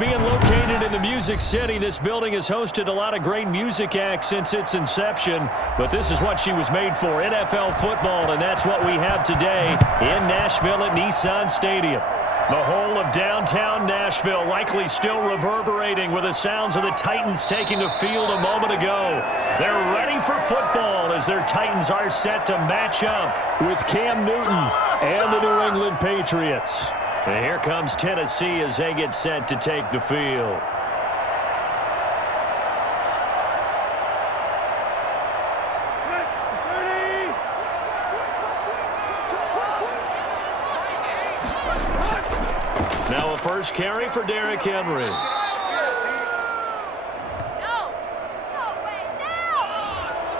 being located in the Music City, this building has hosted a lot of great music acts since its inception, but this is what she was made for, NFL football, and that's what we have today in Nashville at Nissan Stadium. The whole of downtown Nashville likely still reverberating with the sounds of the Titans taking the field a moment ago. They're ready for football as their Titans are set to match up with Cam Newton and the New England Patriots. And here comes Tennessee as they get set to take the field. Now a first carry for Derrick Henry.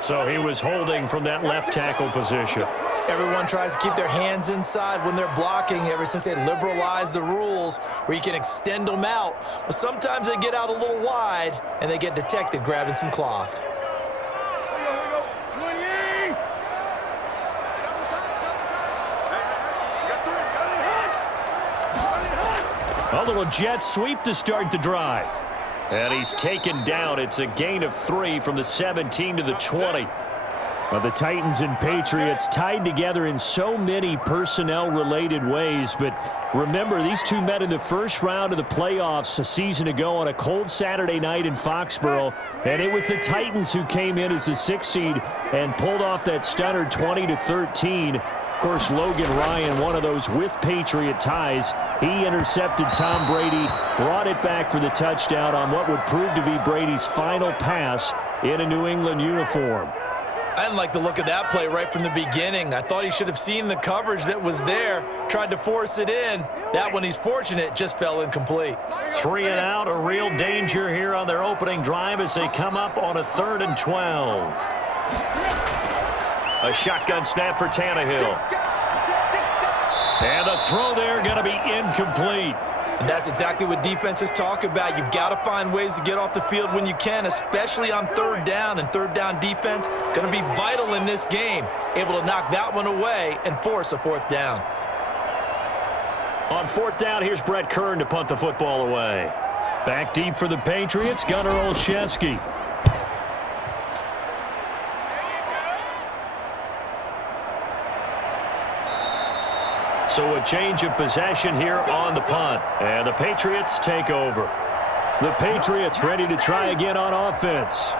So he was holding from that left tackle position. Everyone tries to keep their hands inside when they're blocking ever since they liberalized the rules where you can extend them out. But sometimes they get out a little wide and they get detected grabbing some cloth. A little jet sweep to start the drive. And he's taken down. It's a gain of 3 from the 17 to the 20. Well, the Titans and Patriots tied together in so many personnel-related ways. But remember, these two met in the first round of the playoffs a season ago on a cold Saturday night in Foxborough. And it was the Titans who came in as the 6th seed and pulled off that stunner 20-13. Of course, Logan Ryan, one of those with Patriot ties. He intercepted Tom Brady, brought it back for the touchdown on what would prove to be Brady's final pass in a New England uniform. I didn't like the look of that play right from the beginning. I thought he should have seen the coverage that was there, tried to force it in. That one, he's fortunate, just fell incomplete. 3 and out, a real danger here on their opening drive as they come up on a 3rd and 12. A shotgun snap for Tannehill. And the throw there going to be incomplete. And that's exactly what defenses talk about. You've got to find ways to get off the field when you can, especially on 3rd down. And 3rd down defense going to be vital in this game. Able to knock that one away and force a 4th down. On 4th down, here's Brett Kern to punt the football away. Back deep for the Patriots, Gunnar Olszewski. So a change of possession here on the punt. And the Patriots take over. The Patriots ready to try again on offense.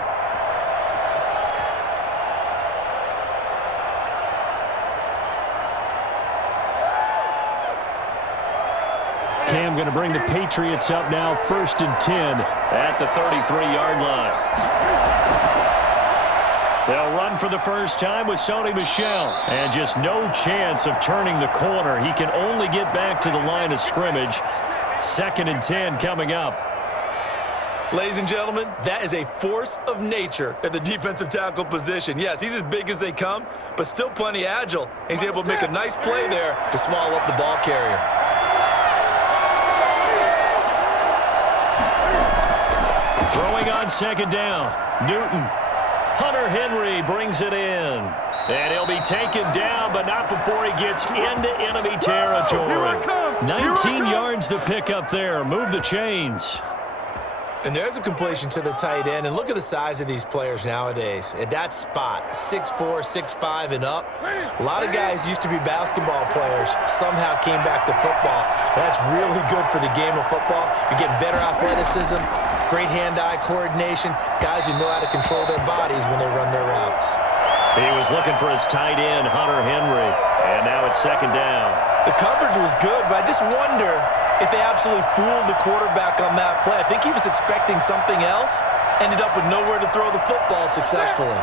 Cam going to bring the Patriots up now 1st and 10 at the 33-yard line. They'll run for the first time with Sony Michel. And just no chance of turning the corner. He can only get back to the line of scrimmage. 2nd and 10 coming up. Ladies and gentlemen, that is a force of nature at the defensive tackle position. Yes, he's as big as they come, but still plenty agile. He's able to make a nice play there to swallow up the ball carrier. Throwing on 2nd down. Newton. Hunter Henry brings it in. And he'll be taken down, but not before he gets into enemy territory. 19 yards to pick up there. Move the chains. And there's a completion to the tight end. And look at the size of these players nowadays. At that spot, 6'4", 6'5", and up. A lot of guys used to be basketball players, somehow came back to football. And that's really good for the game of football. You're getting better athleticism, great hand-eye coordination, guys who know how to control their bodies when they run their routes. He was looking for his tight end, Hunter Henry. And now it's 2nd down. The coverage was good, but I just wonder if they absolutely fooled the quarterback on that play. I think he was expecting something else, ended up with nowhere to throw the football successfully.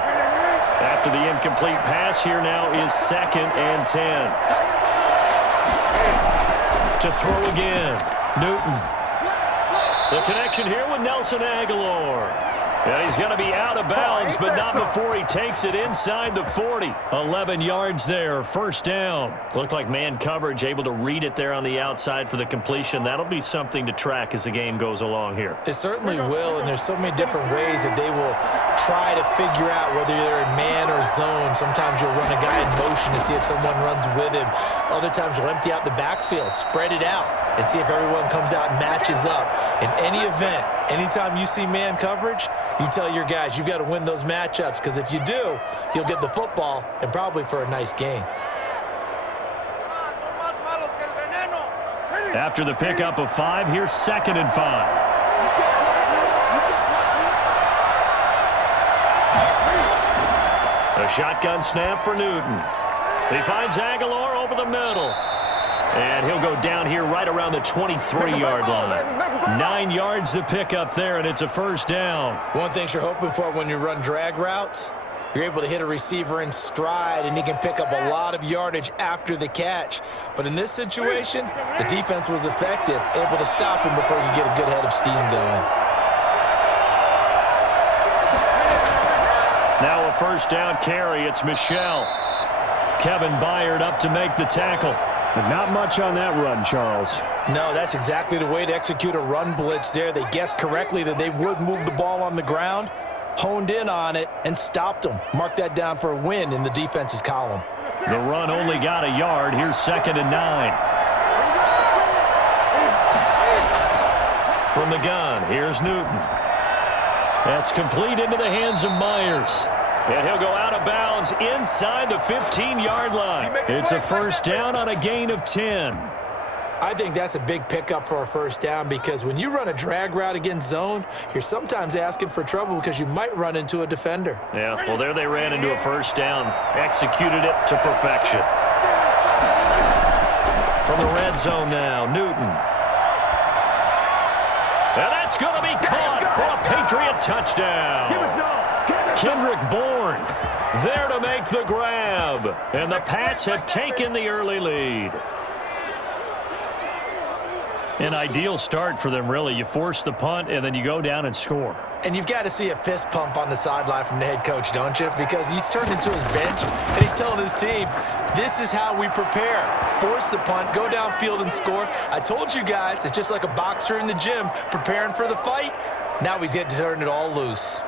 After the incomplete pass, here now is 2nd and 10. To throw again, Newton. The connection here with Nelson Aguilar. And he's going to be out of bounds, but not before he takes it inside the 40. 11 yards there, first down. Looked like man coverage, able to read it there on the outside for the completion. That'll be something to track as the game goes along here. It certainly will, and there's so many different ways that they will try to figure out whether they're in man or zone. Sometimes you'll run a guy in motion to see if someone runs with him. Other times you'll empty out the backfield, spread it out, and see if everyone comes out and matches up. In any event, anytime you see man coverage, you tell your guys you've got to win those matchups, because if you do, you'll get the football and probably for a nice gain. After the pickup of 5, here's 2nd and 5. A shotgun snap for Newton. He finds Aguilar over the middle. And he'll go down here right around the 23-yard line. 9 yards to pick up there, and it's a first down. One thing you're hoping for when you run drag routes, you're able to hit a receiver in stride, and he can pick up a lot of yardage after the catch. But in this situation, the defense was effective, able to stop him before you get a good head of steam going. Now a first down carry. It's Michel. Kevin Byard up to make the tackle. But not much on that run, Charles. No, that's exactly the way to execute a run blitz there. They guessed correctly that they would move the ball on the ground, honed in on it, and stopped them. Mark that down for a win in the defense's column. The run only got a yard. Here's 2nd and 9. From the gun, here's Newton. That's complete into the hands of Myers. And he'll go out of bounds inside the 15-yard line. It's a first down on a gain of 10. I think that's a big pickup for a first down, because when you run a drag route against zone, you're sometimes asking for trouble because you might run into a defender. Yeah, well, there they ran into a first down. Executed it to perfection. From the red zone now, Newton. And that's going to be caught for a Patriot touchdown. Kendrick Bourne there to make the grab. And the Pats have taken the early lead. An ideal start for them, really. You force the punt, and then you go down and score. And you've got to see a fist pump on the sideline from the head coach, don't you? Because he's turned into his bench, and he's telling his team, this is how we prepare. Force the punt, go downfield and score. I told you guys, it's just like a boxer in the gym preparing for the fight. Now we get to turn it all loose.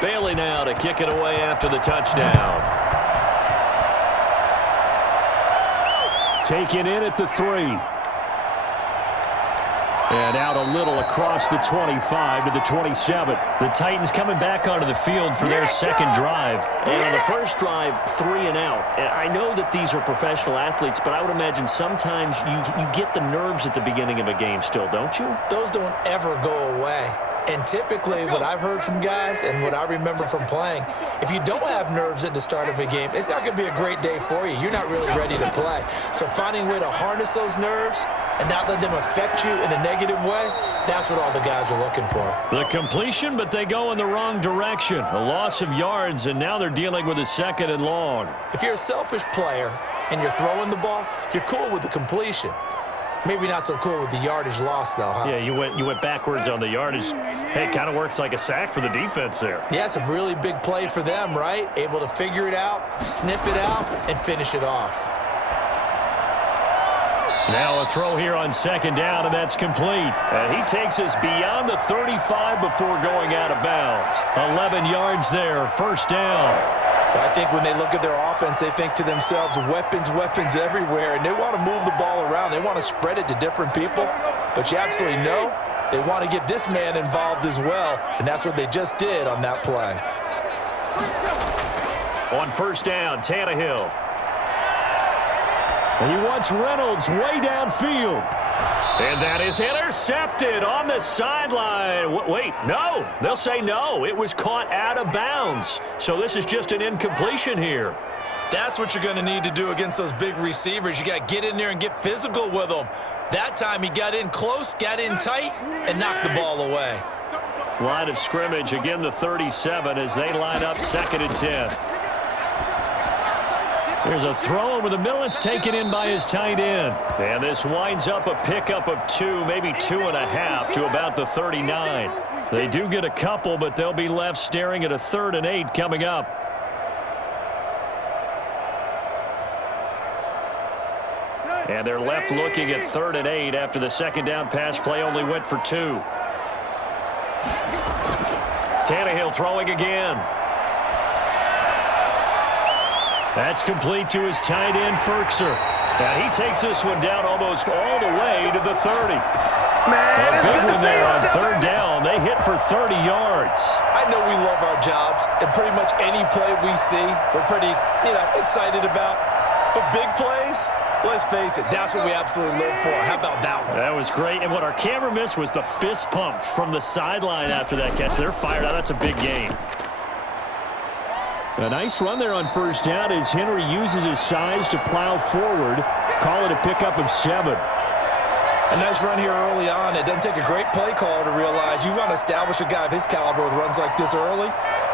Bailey now to kick it away after the touchdown. Taken in at the 3. And out a little across the 25 to the 27. The Titans coming back onto the field for their second drive. And on the first drive, 3 and out. And I know that these are professional athletes, but I would imagine sometimes you get the nerves at the beginning of a game still, don't you? Those don't ever go away. And typically what I've heard from guys and what I remember from playing, if you don't have nerves at the start of a game, it's not going to be a great day for you. You're not really ready to play. So finding a way to harness those nerves and not let them affect you in a negative way, that's what all the guys are looking for. The completion, but they go in the wrong direction. A loss of yards, and now they're dealing with a 2nd and long. If you're a selfish player and you're throwing the ball, you're cool with the completion. Maybe not so cool with the yardage loss, though, huh? Yeah, you went backwards on the yardage. Hey, it kind of works like a sack for the defense there. Yeah, it's a really big play for them, right? Able to figure it out, sniff it out, and finish it off. Now a throw here on 2nd down, and that's complete. And he takes us beyond the 35 before going out of bounds. 11 yards there, first down. Well, I think when they look at their offense, they think to themselves, weapons, weapons everywhere, and they want to move the ball around. They want to spread it to different people, but you absolutely know they want to get this man involved as well, and that's what they just did on that play. On first down, Tannehill. He wants Reynolds way downfield. And that is intercepted on the sideline. Wait, no. They'll say no. It was caught out of bounds. So this is just an incompletion here. That's what you're going to need to do against those big receivers. You got to get in there and get physical with them. That time he got in close, got in tight, and knocked the ball away. Line of scrimmage, again the 37 as they line up 2nd and 10. There's a throw over the middle. It's taken in by his tight end. And this winds up a pickup of 2, maybe 2.5 to about the 39. They do get a couple, but they'll be left staring at a 3rd and 8 coming up. And they're left looking at 3rd and 8 after the 2nd down pass play only went for 2. Tannehill throwing again. That's complete to his tight end, Ferkser. And he takes this one down almost all the way to the 30. A big one there on 3rd down. They hit for 30 yards. I know we love our jobs, and pretty much any play we see, we're pretty, excited about. But big plays, let's face it, that's what we absolutely live for. How about that one? That was great. And what our camera missed was the fist pump from the sideline after that catch. They're fired out. That's a big game. A nice run there on first down as Henry uses his size to plow forward. Call it a pickup of 7. A nice run here early on. It doesn't take a great play caller to realize you want to establish a guy of his caliber with runs like this early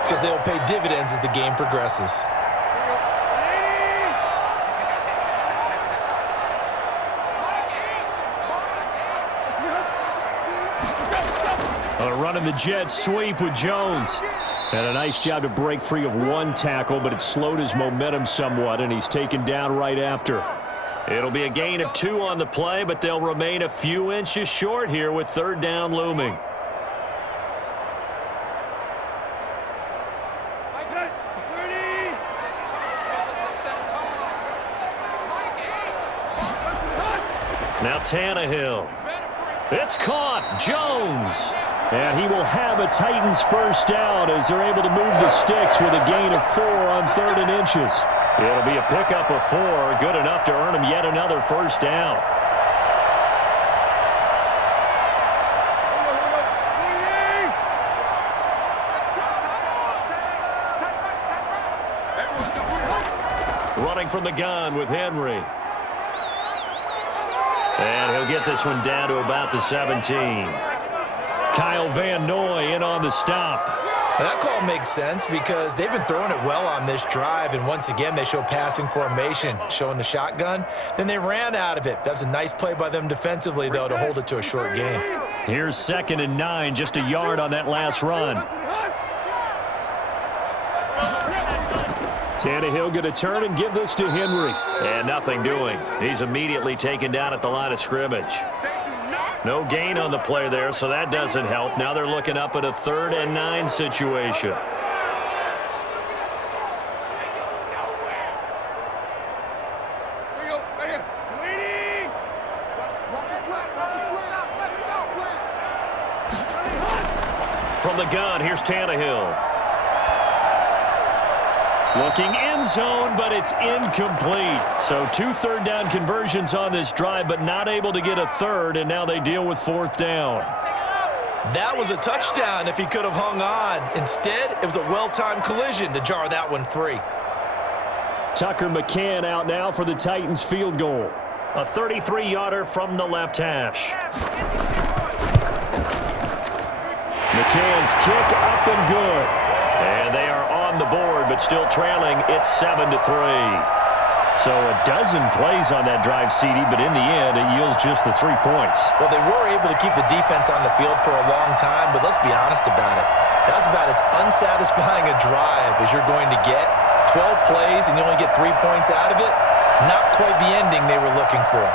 because they'll pay dividends as the game progresses. Running the jet sweep with Jones. And a nice job to break free of 1 tackle, but it slowed his momentum somewhat, and he's taken down right after. It'll be a gain of 2 on the play, but they'll remain a few inches short here with 3rd down looming. Now Tannehill. It's caught. Jones. And he will have a Titans first down as they're able to move the sticks with a gain of 4 on 3rd and inches. It'll be a pickup of 4, good enough to earn him yet another first down. Running from the gun with Henry. And he'll get this one down to about the 17. Kyle Van Noy in on the stop. That call makes sense because they've been throwing it well on this drive, and once again they show passing formation, showing the shotgun. Then they ran out of it. That's a nice play by them defensively, though, to hold it to a short game. Here's 2nd and 9, just a yard on that last run. Tannehill going to turn and give this to Henry. And nothing doing. He's immediately taken down at the line of scrimmage. No gain on the play there, so that doesn't help. Now they're looking up at a 3rd and 9 situation. From the gun, here's Tannehill. Looking end zone, but it's incomplete. So 2 third down conversions on this drive, but not able to get a 3rd, and now they deal with 4th down. That was a touchdown if he could have hung on. Instead, it was a well-timed collision to jar that one free. Tucker McCann out now for the Titans field goal. A 33-yarder from the left hash. McCann's kick up and good. And they are on the board, but still trailing. It's 7-3. So a dozen plays on that drive, CD, but in the end, it yields just the 3 points. Well, they were able to keep the defense on the field for a long time, but let's be honest about it. That was about as unsatisfying a drive as you're going to get. 12 plays and you only get 3 points out of it. Not quite the ending they were looking for.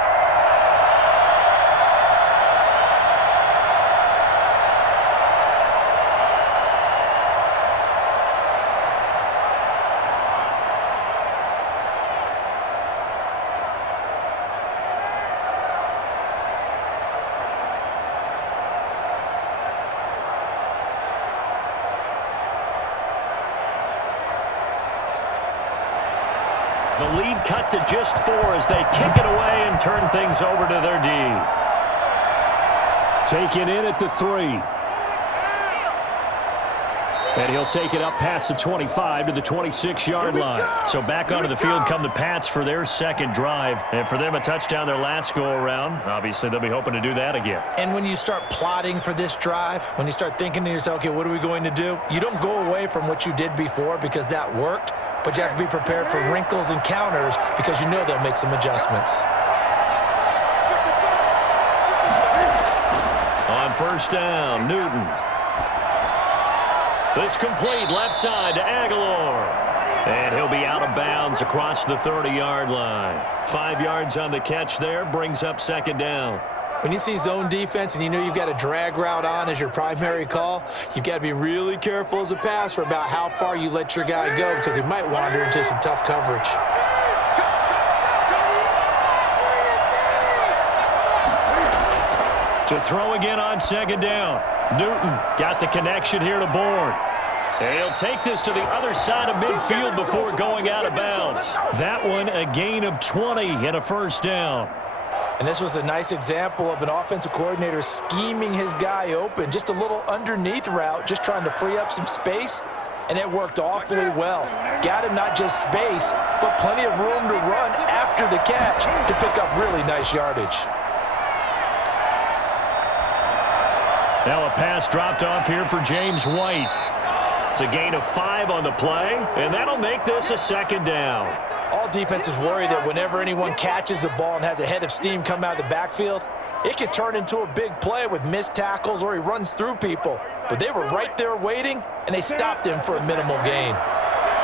The lead cut to just 4 as they kick it away and turn things over to their D. Taken in at the 3. And he'll take it up past the 25 to the 26-yard line. So back onto the field come the Pats for their second drive. And for them, a touchdown their last go-around. Obviously, they'll be hoping to do that again. And when you start plotting for this drive, when you start thinking to yourself, okay, what are we going to do? You don't go away from what you did before because that worked, but you have to be prepared for wrinkles and counters because you know they'll make some adjustments. On first down, Newton. This complete left side to Aguilar. And he'll be out of bounds across the 30-yard line. 5 yards on the catch there, brings up second down. When you see zone defense and you know you've got a drag route on as your primary call, you've got to be really careful as a passer about how far you let your guy go because he might wander into some tough coverage. To throw again on second down. Newton got the connection here to Bourne. And he'll take this to the other side of midfield before going out of bounds. That one a gain of 20 and a first down. And this was a nice example of an offensive coordinator scheming his guy open. Just a little underneath route, just trying to free up some space, and it worked awfully well. Got him not just space, but plenty of room to run after the catch to pick up really nice yardage. Now a pass dropped off here for James White. It's a gain of 5 on the play, and that'll make this a second down. All defenses worry that whenever anyone catches the ball and has a head of steam come out of the backfield, it could turn into a big play with missed tackles or he runs through people. But they were right there waiting, and they stopped him for a minimal gain.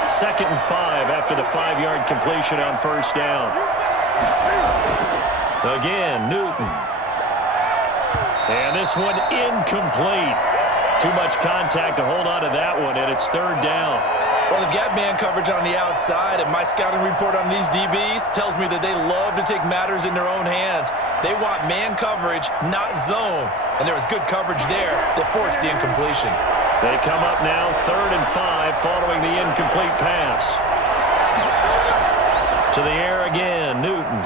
Second and 5 after the 5-yard completion on first down. Again, Newton. And this one incomplete. Too much contact to hold on to that one, and it's third down. Well, they've got man coverage on the outside, and my scouting report on these DBs tells me that they love to take matters in their own hands. They want man coverage, not zone. And there was good coverage there that forced the incompletion. They come up now third and 5 following the incomplete pass. To the air again, Newton.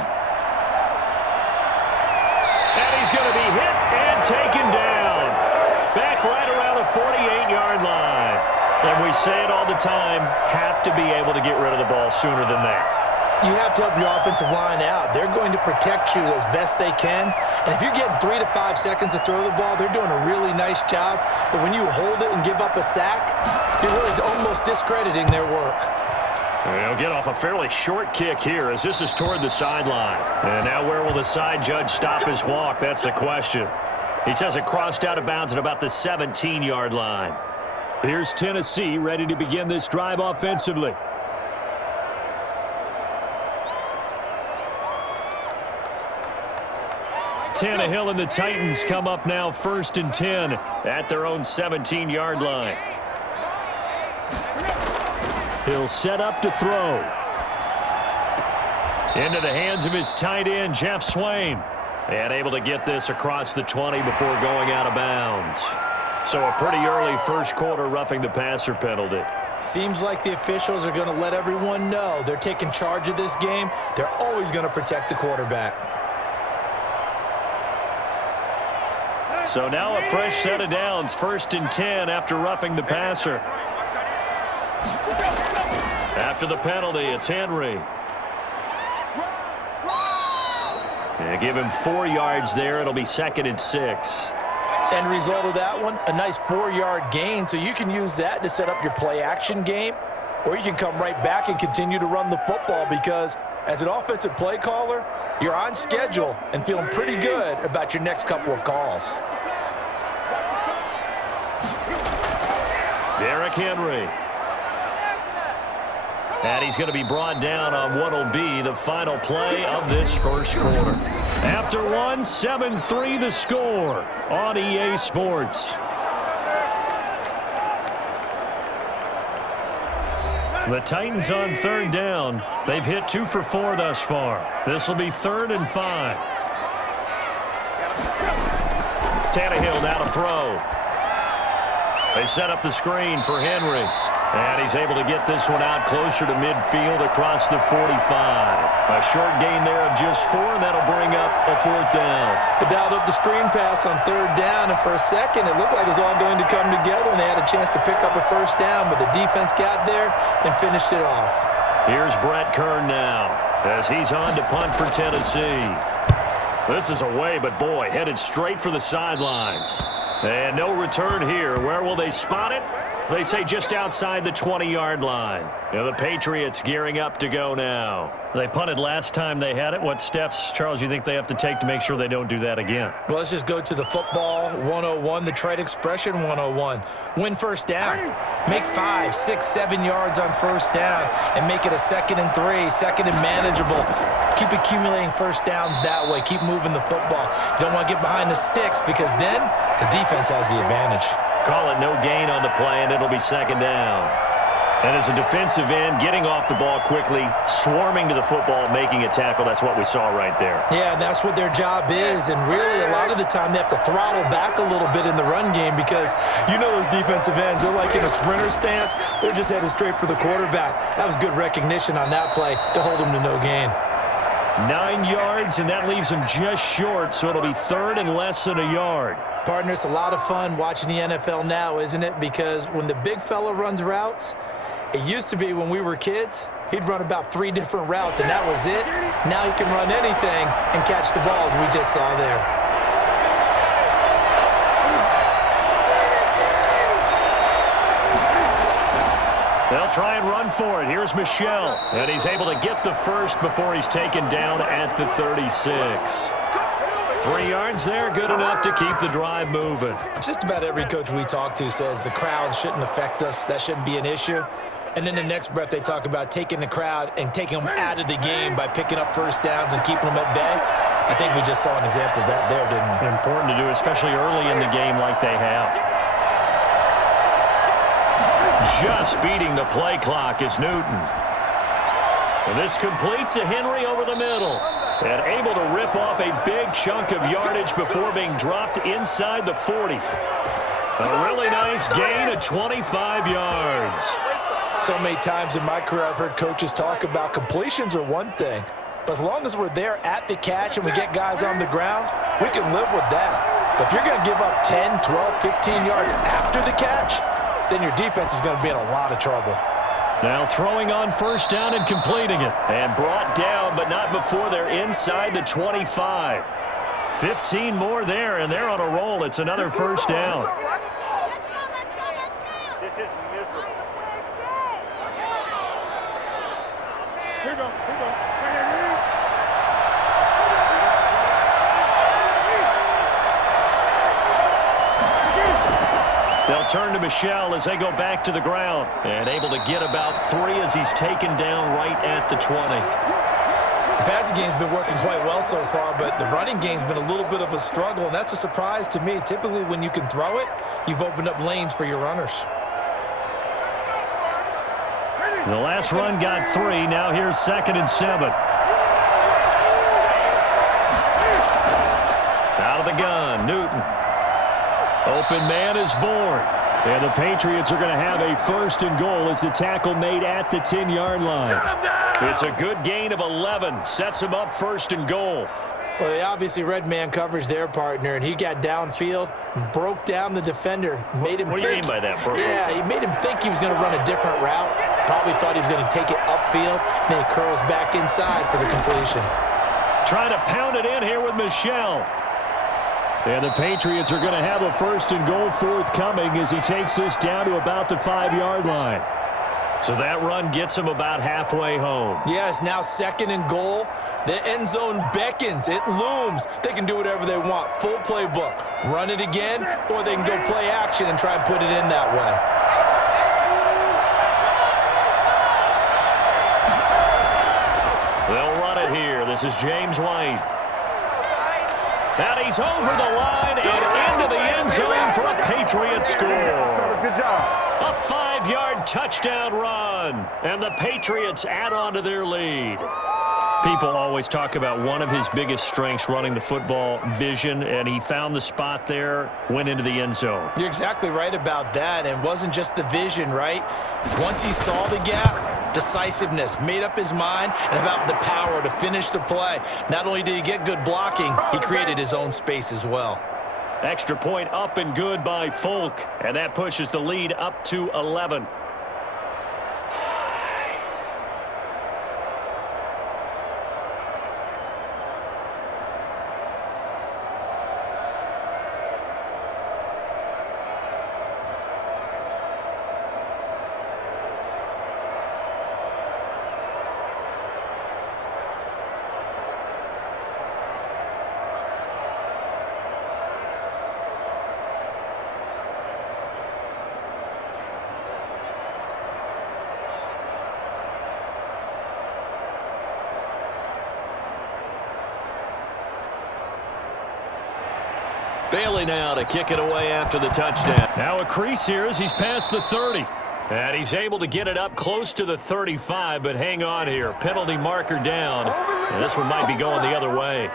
And he's going to be hit and taken down. Back right around the 48-yard line. And we say it all the time, have to be able to get rid of the ball sooner than that. You have to help your offensive line out. They're going to protect you as best they can. And if you're getting 3 to 5 seconds to throw the ball, they're doing a really nice job. But when you hold it and give up a sack, you're really almost discrediting their work. They'll get off a fairly short kick here as this is toward the sideline. And now where will the side judge stop his walk? That's the question. He says it crossed out of bounds at about the 17-yard line. Here's Tennessee ready to begin this drive offensively. Tannehill and the Titans come up now first and 10 at their own 17-yard line. He'll set up to throw. Into the hands of his tight end, Jeff Swain. And able to get this across the 20 before going out of bounds. So a pretty early first quarter roughing the passer penalty. Seems like the officials are going to let everyone know they're taking charge of this game. They're always going to protect the quarterback. So now a fresh set of downs, first and 10 after roughing the passer. After the penalty, it's Henry. And give him 4 yards there. It'll be second and 6. End result of that one, a nice 4-yard gain. So you can use that to set up your play-action game, or you can come right back and continue to run the football because as an offensive play caller, you're on schedule and feeling pretty good about your next couple of calls. Derrick Henry. And he's going to be brought down on what will be the final play of this first quarter. After one, 7-3 the score on EA Sports. The Titans on third down. They've hit 2 for 4 thus far. This will be third and 5. Tannehill now to throw. They set up the screen for Henry. And he's able to get this one out closer to midfield across the 45. A short gain there of just 4, and that'll bring up a 4th down. They dialed up the screen pass on 3rd down, and for a second it looked like it was all going to come together, and they had a chance to pick up a 1st down, but the defense got there and finished it off. Here's Brett Kern now as he's on to punt for Tennessee. This is away, but boy, headed straight for the sidelines. And no return here. Where will they spot it? They say just outside the 20-yard line. The Patriots gearing up to go now. They punted last time they had it. What steps, Charles, you think they have to take to make sure they don't do that again? Well, let's just go to the football 101, the trade expression 101. Win 1st down. Make 5, 6, 7 yards on 1st down and make it a 2nd and 3, 2nd and manageable. Keep accumulating 1st downs that way. Keep moving the football. You don't want to get behind the sticks because then the defense has the advantage. Call it no gain on the play, and it'll be 2nd down. And as a defensive end, getting off the ball quickly, swarming to the football, making a tackle, that's what we saw right there. Yeah, that's what their job is, and really a lot of the time they have to throttle back a little bit in the run game because you know those defensive ends, they're like in a sprinter stance. They're just headed straight for the quarterback. That was good recognition on that play to hold them to no gain. 9 yards, and that leaves them just short, so it'll be 3rd and less than a yard. Partner, it's a lot of fun watching the NFL now, isn't it? Because when the big fella runs routes, it used to be when we were kids, he'd run about 3 different routes, and that was it. Now he can run anything and catch the balls we just saw there. They'll try and run for it. Here's Michel, and he's able to get the first before he's taken down at the 36. 3 yards there, good enough to keep the drive moving. Just about every coach we talk to says the crowd shouldn't affect us. That shouldn't be an issue. And then the next breath they talk about taking the crowd and taking them out of the game by picking up 1st downs and keeping them at bay. I think we just saw an example of that there, didn't we? Important to do, especially early in the game like they have. Just beating the play clock is Newton. And this complete to Henry over the middle. And able to rip off a big chunk of yardage before being dropped inside the 40. A really nice gain of 25 yards. So many times in my career I've heard coaches talk about completions are one thing. But as long as we're there at the catch and we get guys on the ground, we can live with that. But if you're going to give up 10, 12, 15 yards after the catch, then your defense is going to be in a lot of trouble. Now throwing on 1st down and completing it. And brought down, but not before they're inside the 25. 15 more there, and they're on a roll. It's another 1st down. This is miserable. Here we go. They'll turn to Michel as they go back to the ground. And able to get about 3 as he's taken down right at the 20. The passing game's been working quite well so far, but the running game's been a little bit of a struggle, and that's a surprise to me. Typically, when you can throw it, you've opened up lanes for your runners. The last run got 3. Now here's 2nd and 7. Out of the gun, Newton. Open man is born. And the Patriots are going to have a 1st and goal as the tackle made at the 10-yard line. It's a good gain of 11. Sets him up 1st and goal. Well, they obviously read man coverage their partner, and he got downfield and broke down the defender. Made him what do you mean by that, bro? Yeah, he made him think he was going to run a different route. Probably thought he was going to take it upfield. Then he curls back inside for the completion. Trying to pound it in here with Michel. And the Patriots are going to have a 1st and goal forthcoming as he takes this down to about the 5-yard line. So that run gets him about halfway home. Yes, now 2nd and goal. The end zone beckons. It looms. They can do whatever they want. Full playbook. Run it again, or they can go play action and try and put it in that way. They'll run it here. This is James White. And he's over the line and into the end zone for a Patriots score. Good job. A 5-yard touchdown run. And the Patriots add on to their lead. People always talk about one of his biggest strengths running the football, vision, and he found the spot there, went into the end zone. You're exactly right about that, and it wasn't just the vision, right? Once he saw the gap, decisiveness, made up his mind, and about the power to finish the play. Not only did he get good blocking, he created his own space as well. Extra point up and good by Folk, and that pushes the lead up to 11. Bailey now to kick it away after the touchdown. Now a crease here as he's past the 30. And he's able to get it up close to the 35, but hang on here. Penalty marker down. And this one might be going the other way.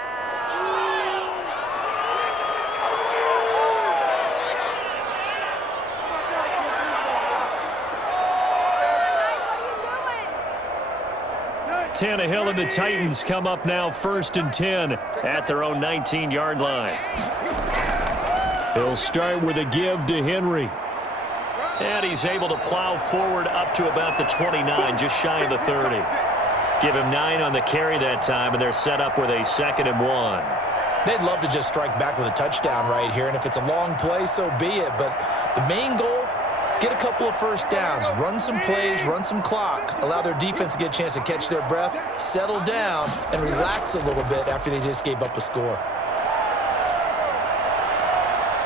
Tannehill and the Titans come up now 1st and 10 at their own 19-yard line. He'll start with a give to Henry. And he's able to plow forward up to about the 29, just shy of the 30. Give him 9 on the carry that time, and they're set up with a 2nd and 1. They'd love to just strike back with a touchdown right here, and if it's a long play, so be it. But the main goal, get a couple of first downs, run some plays, run some clock, allow their defense to get a chance to catch their breath, settle down, and relax a little bit after they just gave up a score.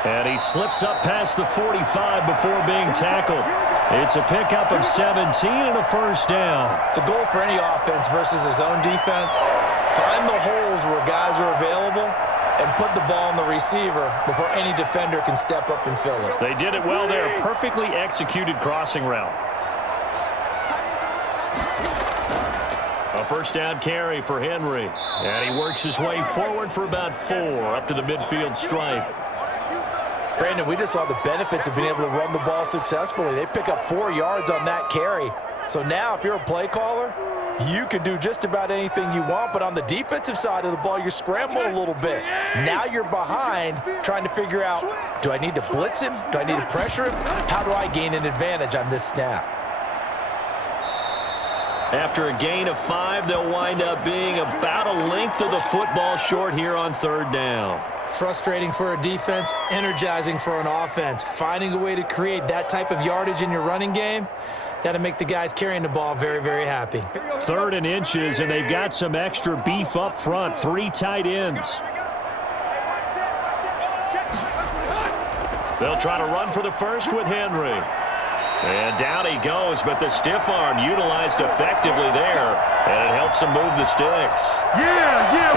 And he slips up past the 45 before being tackled. It's a pickup of 17 and a first down. The goal for any offense versus his own defense, find the holes where guys are available and put the ball on the receiver before any defender can step up and fill it. They did it well there. Perfectly executed crossing route. A first down carry for Henry. And he works his way forward for about 4 up to the midfield stripe. Brandon, we just saw the benefits of being able to run the ball successfully. They pick up 4 yards on that carry. So now if you're a play caller, you can do just about anything you want, but on the defensive side of the ball, you're scrambling a little bit. Now you're behind trying to figure out, do I need to blitz him? Do I need to pressure him? How do I gain an advantage on this snap? After a gain of 5, they'll wind up being about a length of the football short here on 3rd down. Frustrating for a defense, energizing for an offense. Finding a way to create that type of yardage in your running game, that'll make the guys carrying the ball very, very happy. 3rd and inches, and they've got some extra beef up front. 3 tight ends. They'll try to run for the first with Henry. And down he goes, but the stiff arm utilized effectively there, and it helps him move the sticks.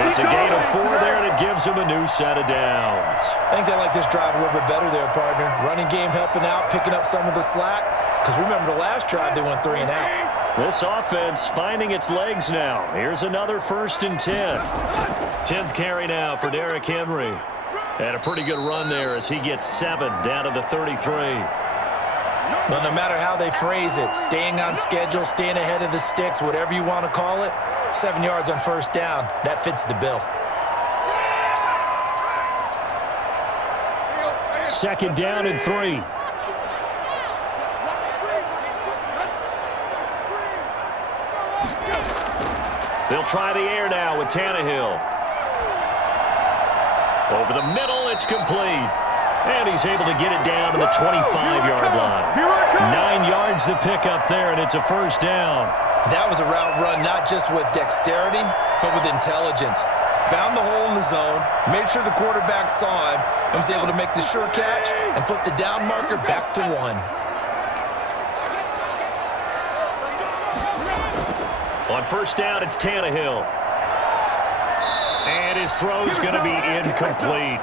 It's a gain of 4 there, and it gives him a new set of downs. I think they like this drive a little bit better there, partner. Running game helping out, picking up some of the slack. Because remember the last drive, they went 3 and out. This offense finding its legs now. Here's another 1st and 10. 10th carry now for Derrick Henry. And a pretty good run there as he gets 7 down to the 33. Well, no matter how they phrase it, staying on schedule, staying ahead of the sticks, whatever you want to call it, 7 yards on 1st down, that fits the bill. 2nd down and 3. They'll try the air now with Tannehill. Over the middle, it's complete. And he's able to get it down to the 25-yard line. 9 yards to pick up there, and it's a first down. That was a route run not just with dexterity, but with intelligence. Found the hole in the zone, made sure the quarterback saw him, and was able to make the sure catch and flip the down marker back to 1. On first down, it's Tannehill. And his throw's going to be incomplete.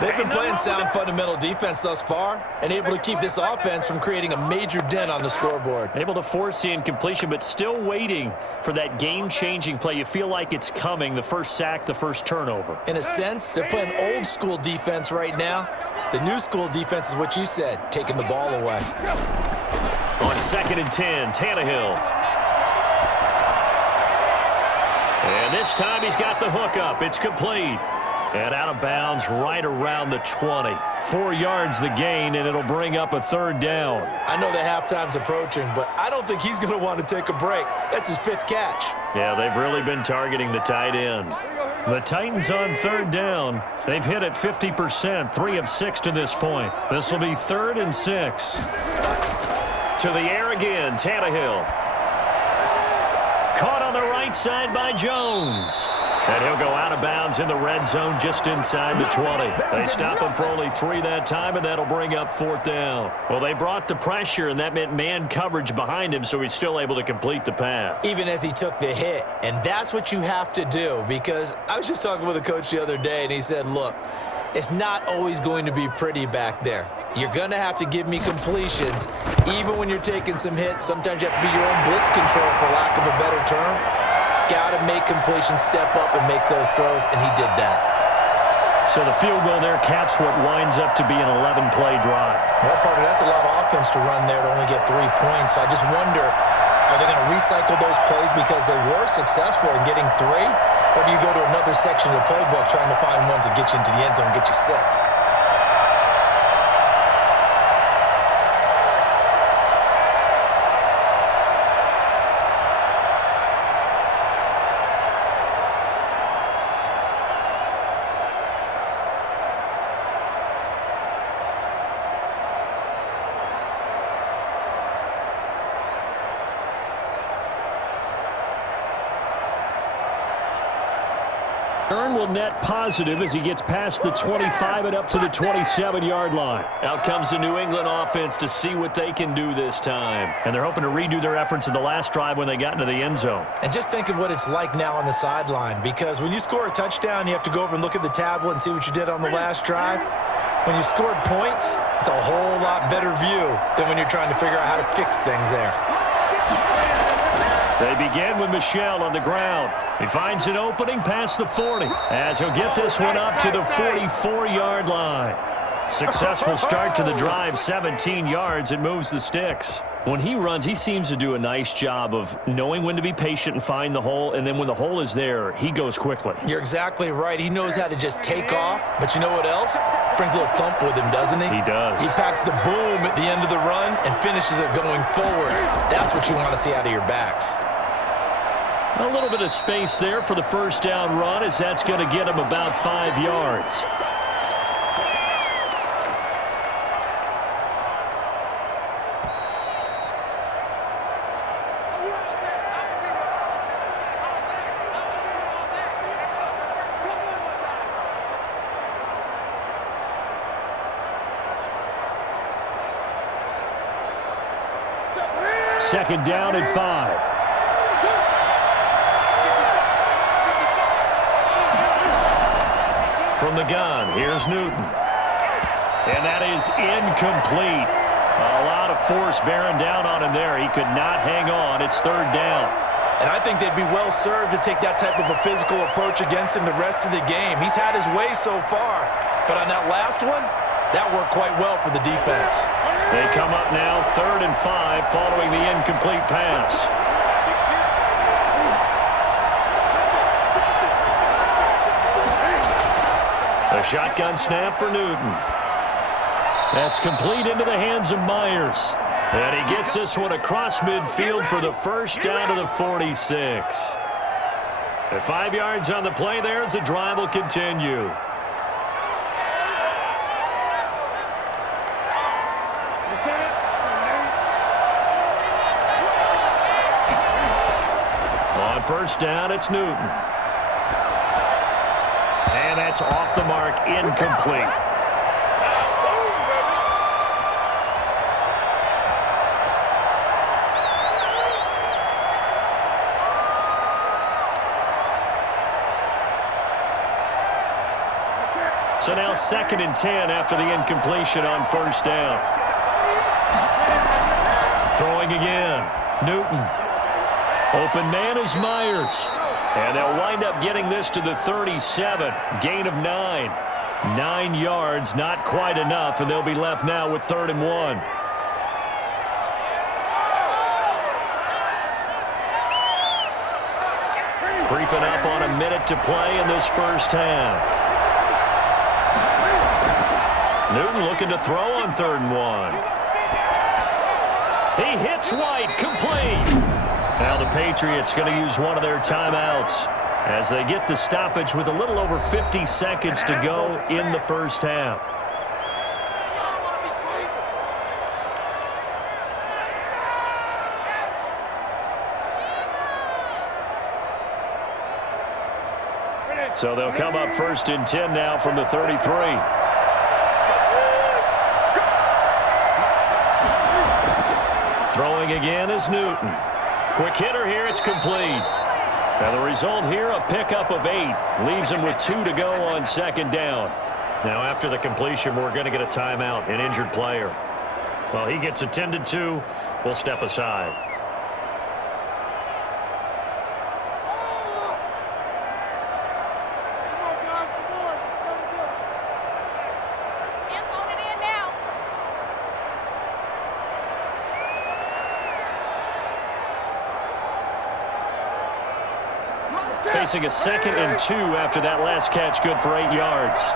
They've been playing sound fundamental defense thus far and able to keep this offense from creating a major dent on the scoreboard. Able to force the incompletion, but still waiting for that game-changing play. You feel like it's coming, the first sack, the first turnover. In a sense, they're playing old-school defense right now. The new-school defense is what you said, taking the ball away. On 2nd and 10, Tannehill. And this time he's got the hook up. It's complete. And out of bounds right around the 20. 4 yards the gain, and it'll bring up a 3rd down. I know that halftime's approaching, but I don't think he's going to want to take a break. That's his 5th catch. Yeah, they've really been targeting the tight end. The Titans on 3rd down. They've hit it 50%, 3 of 6 to this point. This will be 3rd and 6. To the air again, Tannehill. Caught on the right side by Jones. And he'll go out of bounds in the red zone just inside the 20. They stop him for only 3 that time, and that'll bring up 4th down. Well, they brought the pressure, and that meant man coverage behind him, so he's still able to complete the pass. Even as he took the hit. And that's what you have to do, because I was just talking with a coach the other day, and he said, look, it's not always going to be pretty back there. You're going to have to give me completions. Even when you're taking some hits, sometimes you have to be your own blitz control, for lack of a better term. Got to make completions, step up, and make those throws, and he did that. So the field goal there caps what winds up to be an 11-play drive. Well, partner, that's a lot of offense to run there to only get 3 points. So I just wonder, are they going to recycle those plays because they were successful in getting 3? Or do you go to another section of the playbook trying to find ones that get you into the end zone and get you 6? Earn will net positive as he gets past the 25 and up to the 27-yard line. Out comes the New England offense to see what they can do this time. And they're hoping to redo their efforts in the last drive when they got into the end zone. And just think of what it's like now on the sideline, because when you score a touchdown, you have to go over and look at the tablet and see what you did on the last drive. When you scored points, it's a whole lot better view than when you're trying to figure out how to fix things there. They begin with Michel on the ground. He finds an opening past the 40 as he'll get this one up to the 44-yard line. Successful start to the drive, 17 yards. It moves the sticks. When he runs, he seems to do a nice job of knowing when to be patient and find the hole, and then when the hole is there, he goes quickly. You're exactly right. He knows how to just take off, but you know what else? Brings a little thump with him, doesn't he? He does. He packs the boom at the end of the run and finishes it going forward. That's what you want to see out of your backs. A little bit of space there for the first down run, as that's going to get him about 5 yards. Second down and 5. From the gun, here's Newton. And that is incomplete. A lot of force bearing down on him there. He could not hang on. It's 3rd down. And I think they'd be well served to take that type of a physical approach against him the rest of the game. He's had his way so far, but on that last one, that worked quite well for the defense. They come up now 3rd and 5 following the incomplete pass. A shotgun snap for Newton. That's complete into the hands of Myers. And he gets this one across midfield for the first down to the 46. At 5 yards on the play there as the drive will continue. On first down, it's Newton. And that's off the mark, incomplete. So now 2nd and 10 after the incompletion on first down. Throwing again. Newton. Open man is Myers. And they'll wind up getting this to the 37. Gain of 9. 9 yards, not quite enough, and they'll be left now with 3rd and 1. Creeping up on a minute to play in this first half. Newton looking to throw on 3rd and 1. He hits White, complete. Now the Patriots going to use one of their timeouts as they get the stoppage with a little over 50 seconds to go in the first half. So they'll come up 1st and 10 now from the 33. Throwing again is Newton. Quick hitter here, it's complete. Now the result here, a pickup of 8. Leaves him with 2 to go on 2nd down. Now after the completion, we're going to get a timeout, an injured player. Well, he gets attended to. We'll step aside. Facing a 2nd and 2 after that last catch, good for 8 yards.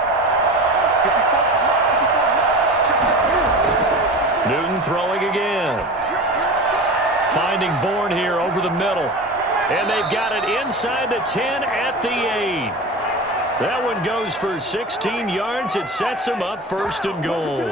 Newton throwing again. Finding Bourne here over the middle. And they've got it inside the 10 at the 8. That one goes for 16 yards. It sets him up 1st and goal.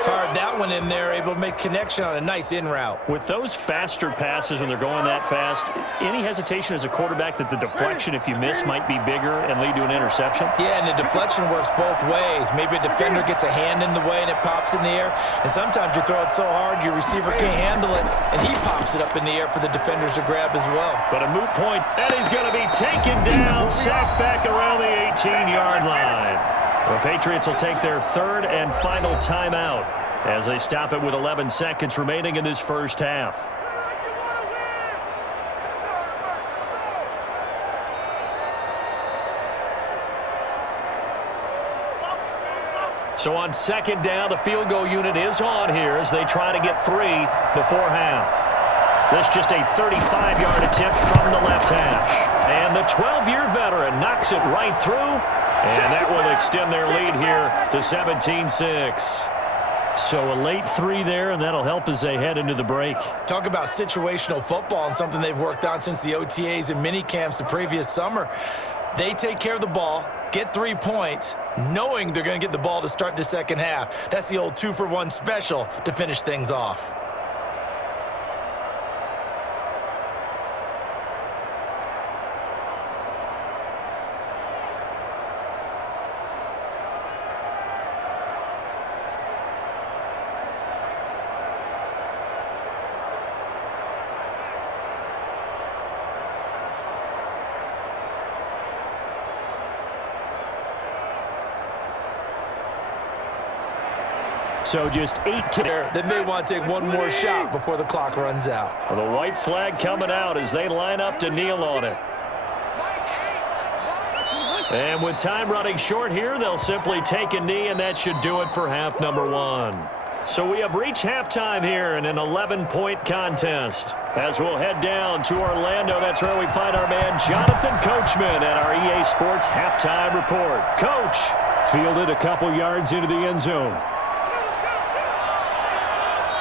Fired that one in there, able to make connection on a nice in route. With those faster passes and they're going that fast, any hesitation as a quarterback that the deflection, if you miss, might be bigger and lead to an interception? Yeah, and the deflection works both ways. Maybe a defender gets a hand in the way and it pops in the air. And sometimes you throw it so hard your receiver can't handle it, and he pops it up in the air for the defenders to grab as well. But a moot point, and he's going to be taken down, sacked back around the 18-yard line. The Patriots will take their 3rd and final timeout as they stop it with 11 seconds remaining in this first half. So on 2nd down, the field goal unit is on here as they try to get 3 before half. This just a 35-yard attempt from the left hash. And the 12-year veteran knocks it right through. And that will extend their lead here to 17-6. So a late 3 there, and that'll help as they head into the break. Talk about situational football and something they've worked on since the OTAs and mini camps the previous summer. They take care of the ball, get 3 points, knowing they're going to get the ball to start the second half. That's the old 2-for-1 special to finish things off. So just 8 to... They may want to take one more shot before the clock runs out. Well, the white flag coming out as they line up to kneel on it. And with time running short here, they'll simply take a knee, and that should do it for half number 1. So we have reached halftime here in an 11-point contest. As we'll head down to Orlando, that's where we find our man Jonathan Coachman at our EA Sports Halftime Report. Coach. Fielded a couple yards into the end zone.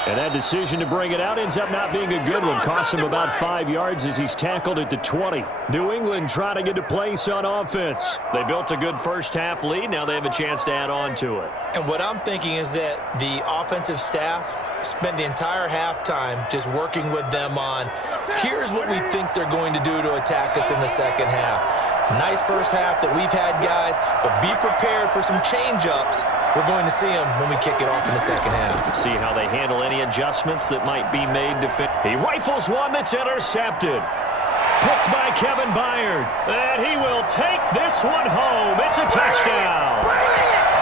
And that decision to bring it out ends up not being a good one. Cost him about 5 yards as he's tackled at the 20. New England trying to get a place on offense. They built a good first half lead. Now they have a chance to add on to it. And what I'm thinking is that the offensive staff spent the entire halftime just working with them on, here's what we think they're going to do to attack us in the second half. Nice first half that we've had, guys, but be prepared for some change-ups. We're going to see them when we kick it off in the second half. See how they handle any adjustments that might be made to fit. He rifles one that's intercepted. Picked by Kevin Byard. And he will take this one home. It's a touchdown.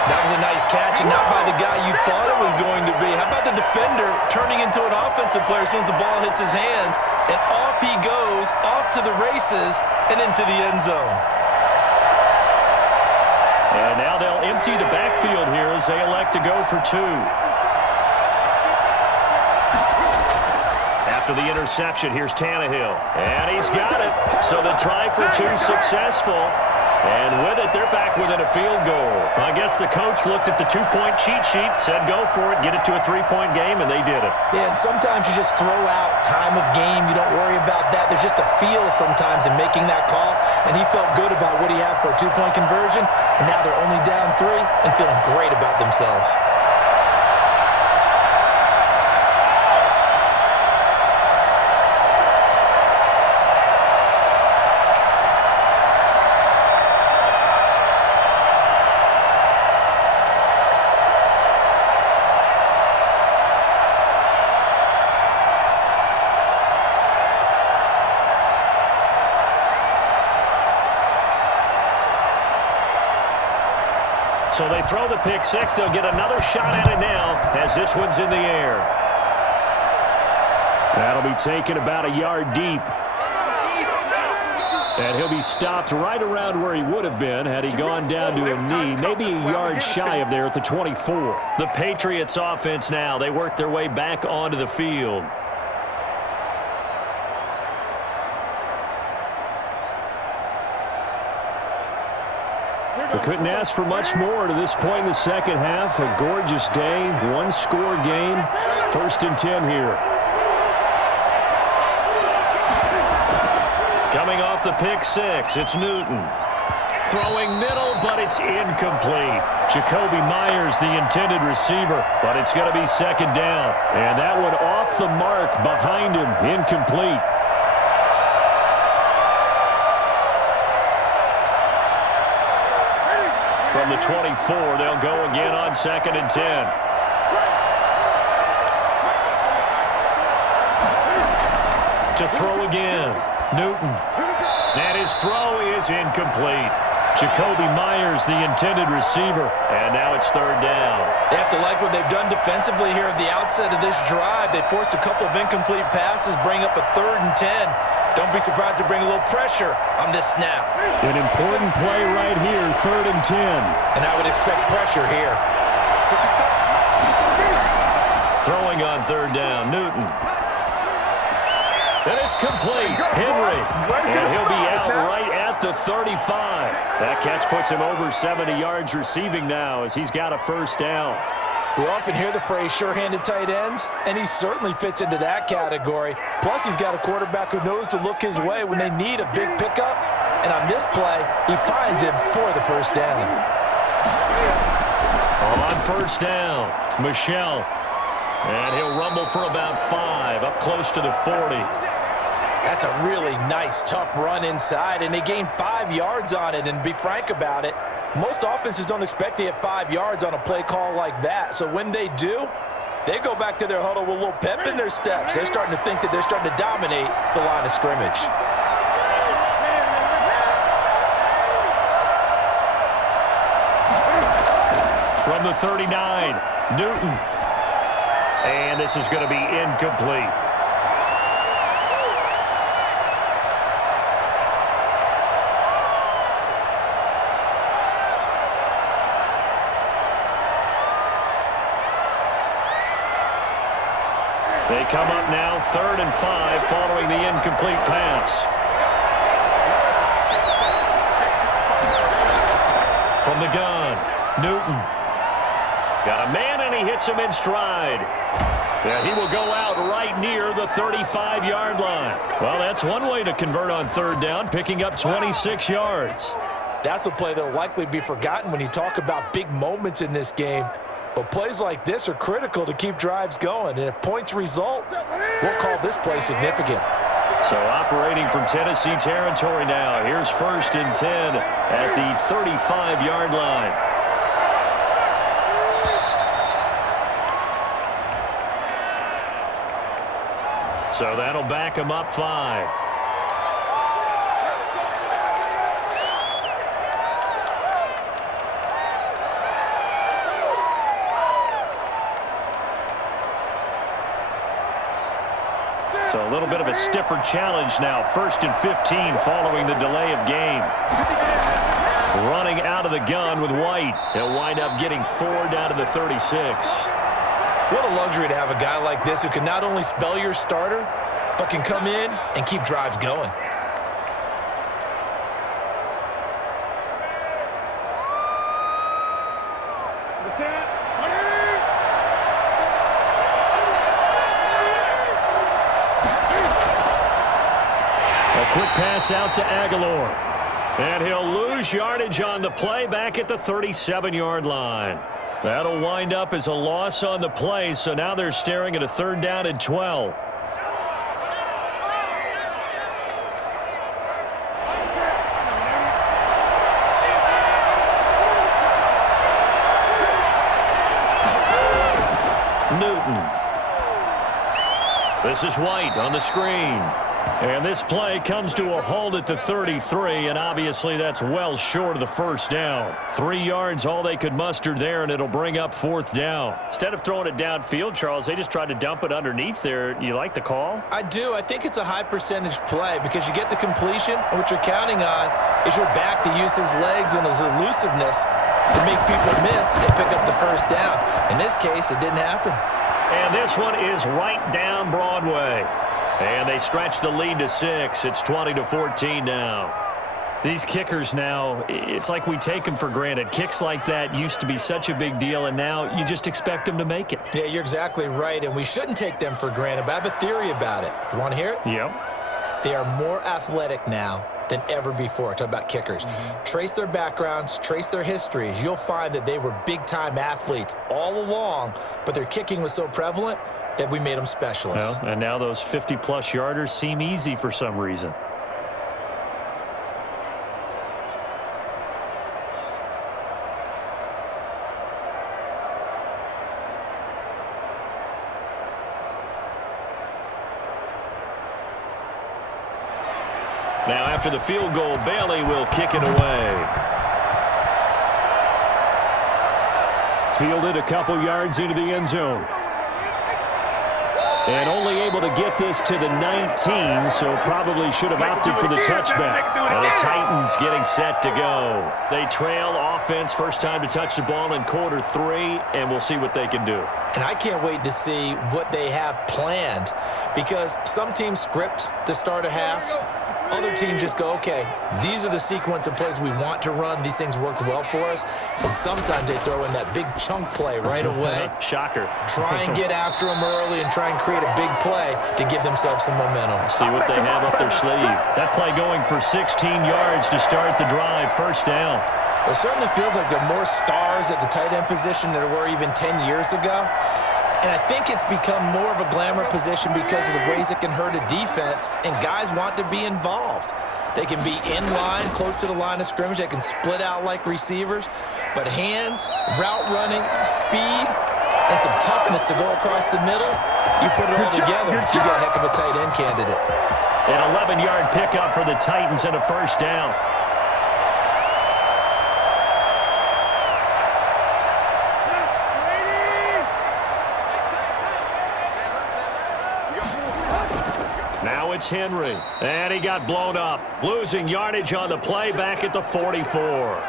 That was a nice catch, and not by the guy you thought it was going to be. How about the defender turning into an offensive player as soon as the ball hits his hands, and off he goes, off to the races, and into the end zone. And now they'll empty the backfield here as they elect to go for 2. After the interception, here's Tannehill. And he's got it. So the try for 2 successful. And with it, they're back within a field goal. I guess the coach looked at the 2-point cheat sheet, said go for it, get it to a 3-point game, and they did it. Yeah, and sometimes you just throw out time of game. You don't worry about that. There's just a feel sometimes in making that call, and he felt good about what he had for a 2-point conversion, and now they're only down 3 and feeling great about themselves. So they throw the pick 6. They'll get another shot at it now as this one's in the air. That'll be taken about a yard deep. And he'll be stopped right around where he would have been had he gone down to a knee, maybe a yard shy of there at the 24. The Patriots offense now, they work their way back onto the field. We couldn't ask for much more to this point in the second half. A gorgeous day, one-score game. 1st and 10 here. Coming off the pick 6, it's Newton. Throwing middle, but it's incomplete. Jacoby Myers, the intended receiver, but it's going to be 2nd down. And that one off the mark behind him, incomplete. From the 24, they'll go again on 2nd and 10. To throw again, Newton. And his throw is incomplete. Jacoby Myers, the intended receiver, and now it's 3rd down. They have to like what they've done defensively here at the outset of this drive. They forced a couple of incomplete passes, bring up a 3rd and 10. Don't be surprised to bring a little pressure on this snap. An important play right here, 3rd and 10. And I would expect pressure here. Throwing on 3rd down, Newton. And it's complete. Henry. And he'll be out right at the 35. That catch puts him over 70 yards receiving now as he's got a 1st down. We often hear the phrase sure-handed tight ends, and he certainly fits into that category. Plus, he's got a quarterback who knows to look his way when they need a big pickup. And on this play, he finds him for the 1st down. On 1st down, Michel. And he'll rumble for about 5, up close to the 40. That's a really nice, tough run inside, and they gained 5 yards on it. And to be frank about it, most offenses don't expect to get 5 yards on a play call like that. So when they do, they go back to their huddle with a little pep in their steps. They're starting to think that they're starting to dominate the line of scrimmage. From the 39, Newton. And this is going to be incomplete. They come up now 3rd and 5 following the incomplete pass. From the gun, Newton. Got a man and he hits him in stride. And he will go out right near the 35-yard line. Well, that's one way to convert on 3rd down, picking up 26 yards. That's a play that will likely be forgotten when you talk about big moments in this game. But plays like this are critical to keep drives going. And if points result, we'll call this play significant. So operating from Tennessee territory now. Here's 1st and 10 at the 35-yard line. So that'll back him up 5. So a little bit of a stiffer challenge now. 1st and 15 following the delay of game. Running out of the gun with White. He'll wind up getting 4 down to the 36. What a luxury to have a guy like this who can not only spell your starter, but can come in and keep drives going. Quick pass out to Aguilar. And he'll lose yardage on the play back at the 37-yard line. That'll wind up as a loss on the play, so now they're staring at a 3rd down and 12. Newton. This is White on the screen. And this play comes to a halt at the 33, and obviously that's well short of the 1st down. 3 yards, all they could muster there, and it'll bring up 4th down. Instead of throwing it downfield, Charles, they just tried to dump it underneath there. You like the call? I do. I think it's a high-percentage play because you get the completion, and what you're counting on is your back to use his legs and his elusiveness to make people miss and pick up the 1st down. In this case, it didn't happen. And this one is right down Broadway. And they stretch the lead to 6. It's 20-14 now. These kickers now, it's like we take them for granted. Kicks like that used to be such a big deal, and now you just expect them to make it. Yeah, you're exactly right, and we shouldn't take them for granted. But I have a theory about it. You want to hear it? Yep. They are more athletic now than ever before. Talk about kickers. Trace their backgrounds, trace their histories. You'll find that they were big-time athletes all along, but their kicking was so prevalent that we made them specialists. Well, and now those 50-plus yarders seem easy for some reason. Now after the field goal, Bailey will kick it away. Fielded a couple yards into the end zone. And only able to get this to the 19, so probably should have opted for the touchback. And the Titans getting set to go. They trail offense, first time to touch the ball in quarter 3, and we'll see what they can do. And I can't wait to see what they have planned, because some teams script to start a half. Other teams just go, okay, these are the sequence of plays we want to run. These things worked well for us. And sometimes they throw in that big chunk play right away. Shocker. Try and get after them early and try and create a big play to give themselves some momentum. See what they have up their sleeve. That play going for 16 yards to start the drive. 1st down. It certainly feels like there are more stars at the tight end position than there were even 10 years ago. And I think it's become more of a glamour position because of the ways it can hurt a defense, and guys want to be involved. They can be in line, close to the line of scrimmage. They can split out like receivers. But hands, route running, speed, and some toughness to go across the middle, you put it all together, you got a heck of a tight end candidate. An 11-yard pickup for the Titans and a 1st down. Now it's Henry, and he got blown up, losing yardage on the play back at the 44.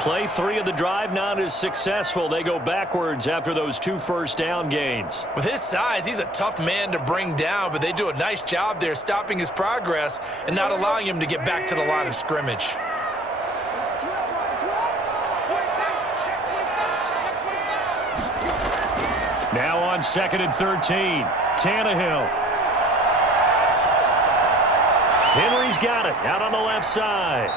Play 3 of the drive not as successful. They go backwards after those 2 first down gains. With his size, he's a tough man to bring down, but they do a nice job there stopping his progress and not allowing him to get back to the line of scrimmage. Now on 2nd and 13, Tannehill. Henry's got it out on the left side.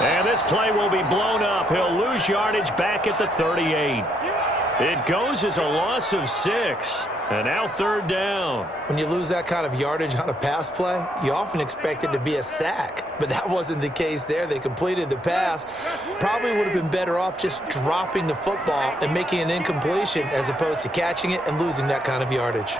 And this play will be blown up. He'll lose yardage back at the 38. It goes as a loss of 6. And now 3rd down. When you lose that kind of yardage on a pass play, you often expect it to be a sack. But that wasn't the case there. They completed the pass. Probably would have been better off just dropping the football and making an incompletion as opposed to catching it and losing that kind of yardage.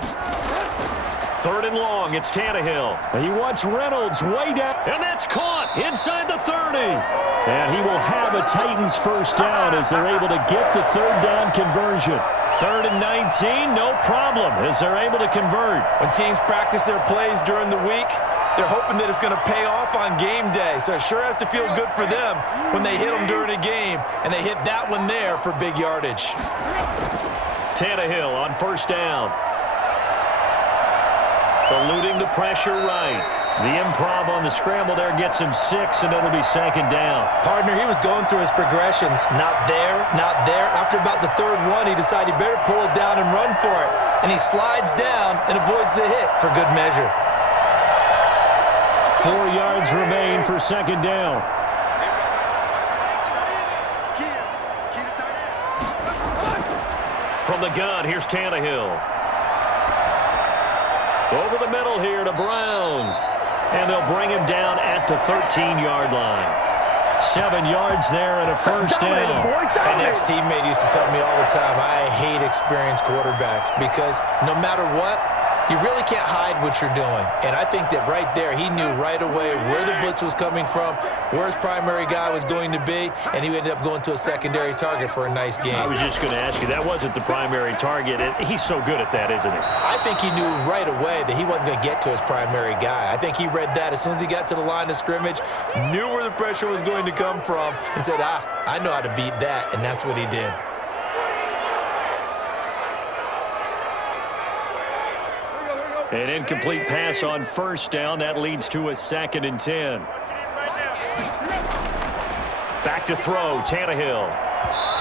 3rd and long, it's Tannehill. He wants Reynolds way down. And that's caught inside the 30. And he will have a Titans first down as they're able to get the 3rd down conversion. 3rd and 19, no problem as they're able to convert. When teams practice their plays during the week, they're hoping that it's going to pay off on game day. So it sure has to feel good for them when they hit them during a game, and they hit that one there for big yardage. Tannehill on 1st down. Eluding the pressure right. The improv on the scramble there gets him 6, and it'll be 2nd down. Partner, he was going through his progressions. Not there, not there. After about the 3rd one, he decided he better pull it down and run for it. And he slides down and avoids the hit for good measure. 4 yards remain for 2nd down. From the gun, here's Tannehill. Over the middle here to Brown. And they'll bring him down at the 13-yard line. 7 yards there and a first down. An ex-teammate used to tell me all the time, I hate experienced quarterbacks because no matter what, you really can't hide what you're doing. And I think that right there, he knew right away where the blitz was coming from, where his primary guy was going to be, and he ended up going to a secondary target for a nice game. I was just going to ask you, that wasn't the primary target. He's so good at that, isn't he? I think he knew right away that he wasn't going to get to his primary guy. I think he read that as soon as he got to the line of scrimmage, knew where the pressure was going to come from, and said, I know how to beat that, and that's what he did. An incomplete pass on 1st down. That leads to a 2nd and 10. Back to throw, Tannehill.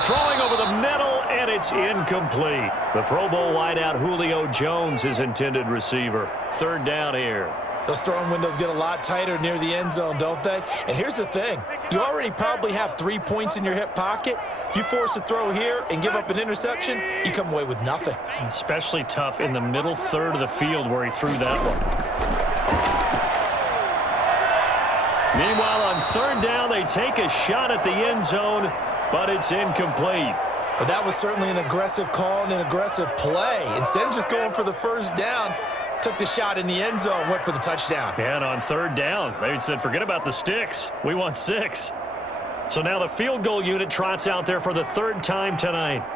Throwing over the middle, and it's incomplete. The Pro Bowl wideout Julio Jones is intended receiver. 3rd down here. Those throwing windows get a lot tighter near the end zone, don't they? And here's the thing. You already probably have 3 points in your hip pocket. You force a throw here and give up an interception, you come away with nothing. Especially tough in the middle 3rd of the field where he threw that one. Meanwhile, on 3rd down, they take a shot at the end zone, but it's incomplete. But that was certainly an aggressive call and an aggressive play. Instead of just going for the first down, took the shot in the end zone, went for the touchdown. And on 3rd down, they said, forget about the sticks. We want 6. So now the field goal unit trots out there for the 3rd time tonight.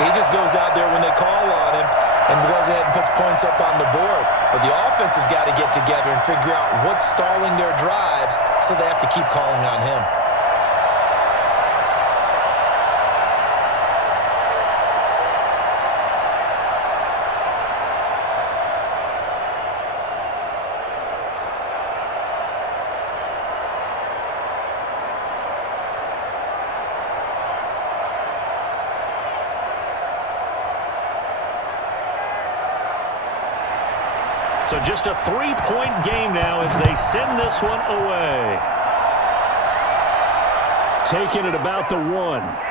He just goes out there when they call on him and goes ahead and puts points up on the board. But the offense has got to get together and figure out what's stalling their drives, so they have to keep calling on him. So just a 3-point game now as they send this one away. Taking it about the 1.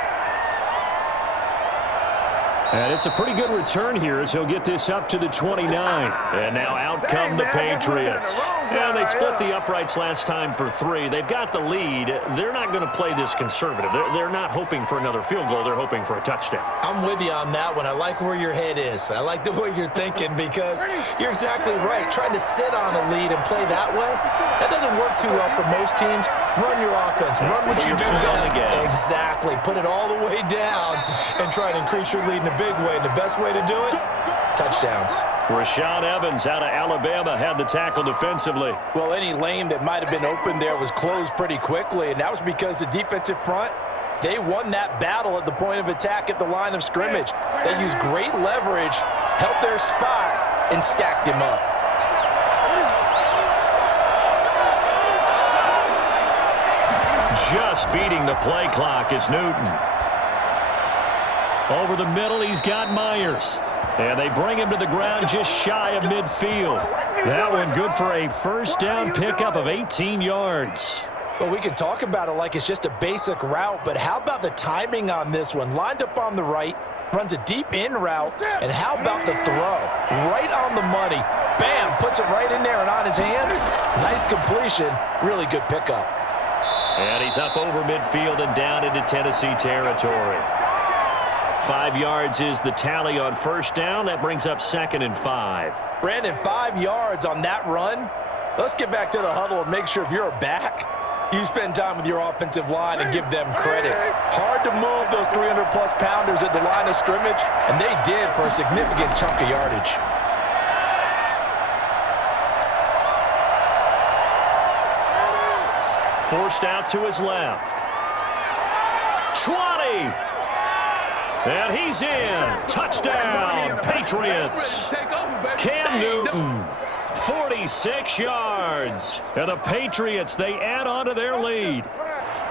And it's a pretty good return here as he'll get this up to the 29. And now out come the Patriots. Yeah, they split the uprights last time for 3. They've got the lead. They're not going to play this conservative. They're not hoping for another field goal. They're hoping for a touchdown. I'm with you on that one. I like where your head is. I like the way you're thinking because you're exactly right. Trying to sit on a lead and play that way, that doesn't work too well for most teams. Run your offense. Run what you do best. Exactly. Put it all the way down and try to increase your lead in a big way. And the best way to do it, touchdowns. Rashaan Evans out of Alabama had the tackle defensively. Well, any lane that might have been open there was closed pretty quickly, and that was because the defensive front, they won that battle at the point of attack at the line of scrimmage. They used great leverage, helped their spot, and stacked him up. Just beating the play clock is Newton. Over the middle, he's got Myers. And they bring him to the ground just shy of midfield. That one good for a first down pickup of 18 yards. Well, we can talk about it like it's just a basic route, but how about the timing on this one? Lined up on the right, runs a deep in route, and how about the throw? Right on the money. Bam, puts it right in there and on his hands. Nice completion, really good pickup. And he's up over midfield and down into Tennessee territory. 5 yards is the tally on first down. That brings up 2nd and 5. Brandon, 5 yards on that run. Let's get back to the huddle and make sure if you're a back, you spend time with your offensive line and give them credit. Hard to move those 300-plus pounders at the line of scrimmage, and they did for a significant chunk of yardage. Forced out to his left. 20. And he's in. Touchdown, Patriots. Cam Newton, 46 yards. And the Patriots, they add on to their lead.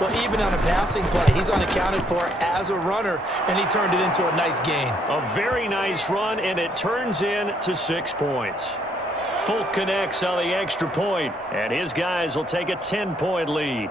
Well, even on a passing play, he's unaccounted for as a runner, and he turned it into a nice gain. A very nice run, and it turns into 6 points. Folk connects on the extra point, and his guys will take a 10-point lead.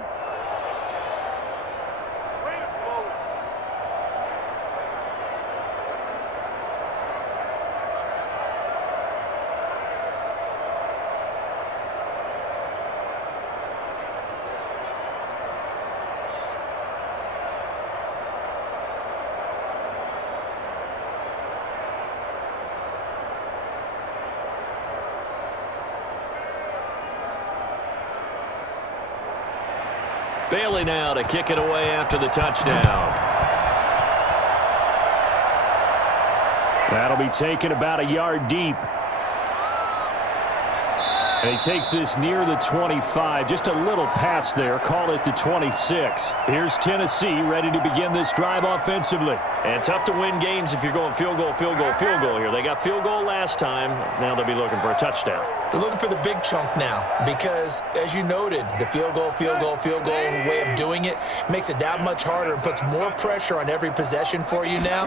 Bailey now to kick it away after the touchdown. That'll be taken about a yard deep. And he takes this near the 25. Just a little pass there. Call it the 26. Here's Tennessee ready to begin this drive offensively. And tough to win games if you're going field goal, field goal, field goal here. They got field goal last time. Now they'll be looking for a touchdown. They're looking for the big chunk now because, as you noted, the field goal way of doing it makes it that much harder and puts more pressure on every possession for you now.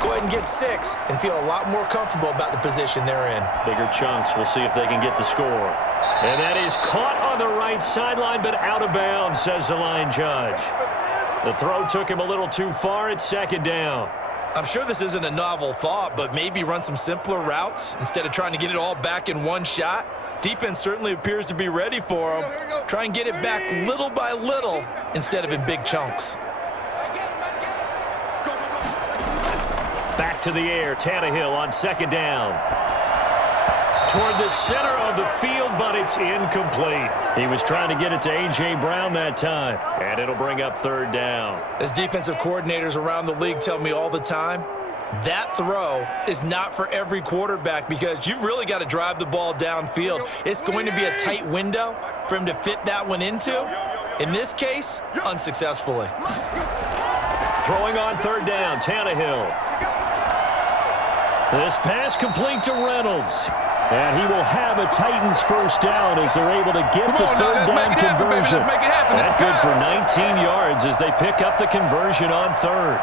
Go ahead and get 6 and feel a lot more comfortable about the position they're in. Bigger chunks. We'll see if they can get the score. And that is caught on the right sideline, but out of bounds, says the line judge. The throw took him a little too far. It's 2nd down. I'm sure this isn't a novel thought, but maybe run some simpler routes instead of trying to get it all back in one shot. Defense certainly appears to be ready for him. Try and get it back little by little instead of in big chunks. Back to the air. Tannehill on 2nd down. Toward the center of the field, but it's incomplete. He was trying to get it to A.J. Brown that time, and it'll bring up 3rd down. As defensive coordinators around the league tell me all the time, that throw is not for every quarterback because you've really got to drive the ball downfield. It's going to be a tight window for him to fit that one into. In this case, unsuccessfully. Throwing on 3rd down, Tannehill. This pass complete to Reynolds. And he will have a Titans 1st down as they're able to get the 3rd down conversion. That good for 19 yards as they pick up the conversion on 3rd.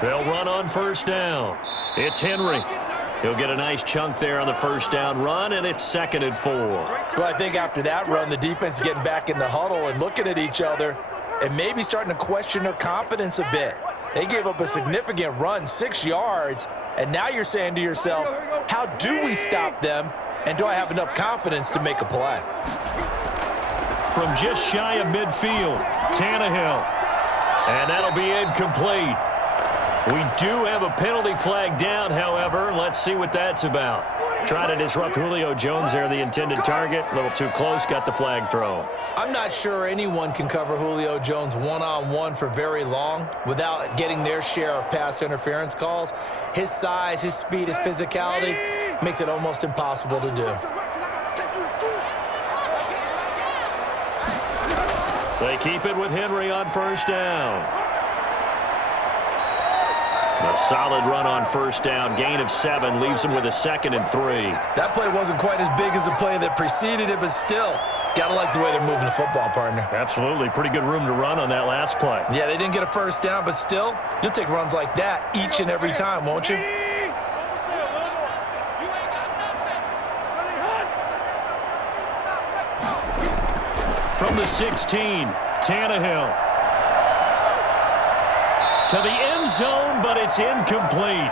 They'll run on 1st down. It's Henry. He'll get a nice chunk there on the 1st down run, and it's 2nd and 4. Well, I think after that run, the defense is getting back in the huddle and looking at each other and maybe starting to question their confidence a bit. They gave up a significant run, 6 yards, and now you're saying to yourself, how do we stop them, and do I have enough confidence to make a play? From just shy of midfield, Tannehill. And that'll be incomplete. We do have a penalty flag down, however. Let's see what that's about. Trying to disrupt Julio Jones there, the intended target. A little too close, got the flag thrown. I'm not sure anyone can cover Julio Jones one-on-one for very long without getting their share of pass interference calls. His size, his speed, his physicality makes it almost impossible to do. They keep it with Henry on 1st down. A solid run on 1st down. Gain of 7 leaves him with a 2nd and 3. That play wasn't quite as big as the play that preceded it, but still, gotta like the way they're moving the football, partner. Absolutely. Pretty good room to run on that last play. Yeah, they didn't get a 1st down, but still, you'll take runs like that each and every time, won't you? From the 16, Tannehill. To the end zone, but it's incomplete.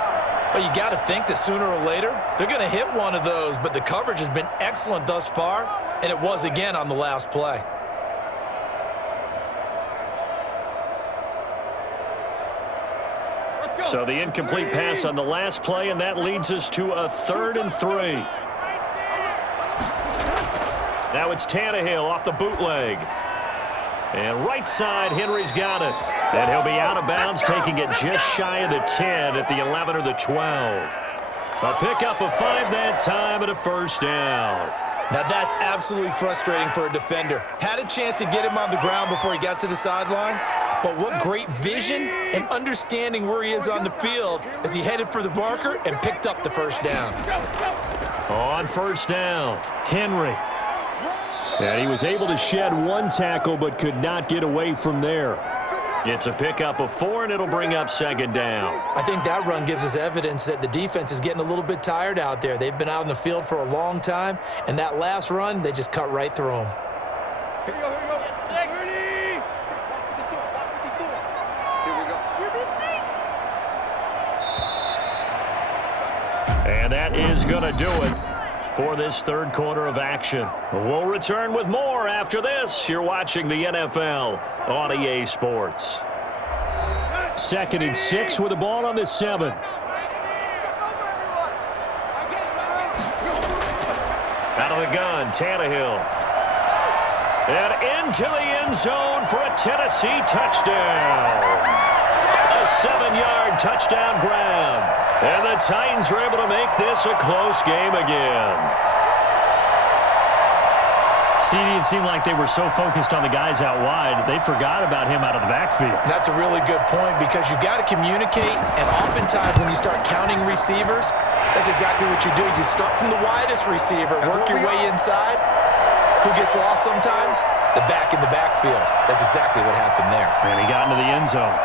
Well, you got to think that sooner or later, they're going to hit one of those, but the coverage has been excellent thus far, and it was again on the last play. So the incomplete pass on the last play, and that leads us to a 3rd and 3. Now it's Tannehill off the bootleg. And right side, Henry's got it. And he'll be out of bounds, taking it just shy of the 10 at the 11 or the 12. A pickup of 5 that time and a first down. Now that's absolutely frustrating for a defender. Had a chance to get him on the ground before he got to the sideline, but what great vision and understanding where he is on the field as he headed for the marker and picked up the first down. On first down, Henry. And he was able to shed 1 tackle but could not get away from there. It's a pickup of 4, and it'll bring up 2nd down. I think that run gives us evidence that the defense is getting a little bit tired out there. They've been out in the field for a long time, and that last run, they just cut right through them. Here we go. Get 6. Here we go. And that is going to do it for this 3rd quarter of action. We'll return with more after this. You're watching the NFL on EA Sports. 2nd and 6 with the ball on the 7. Out of the gun, Tannehill. And into the end zone for a Tennessee touchdown. A 7-yard touchdown grab. And the Titans are able to make this a close game again. CD, it seemed like they were so focused on the guys out wide, they forgot about him out of the backfield. That's a really good point because you've got to communicate, and oftentimes when you start counting receivers, that's exactly what you do. You start from the widest receiver, work your way inside. Who gets lost sometimes? The back in the backfield. That's exactly what happened there. And he got into the end zone.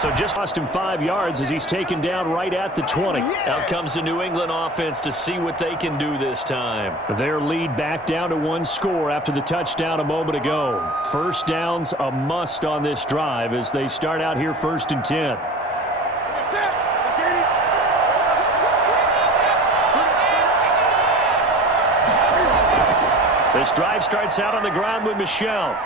So just lost him 5 yards as he's taken down right at the 20. Out comes the New England offense to see what they can do this time. Their lead back down to 1 score after the touchdown a moment ago. First down's a must on this drive as they start out here 1st and 10. This drive starts out on the ground with Michel.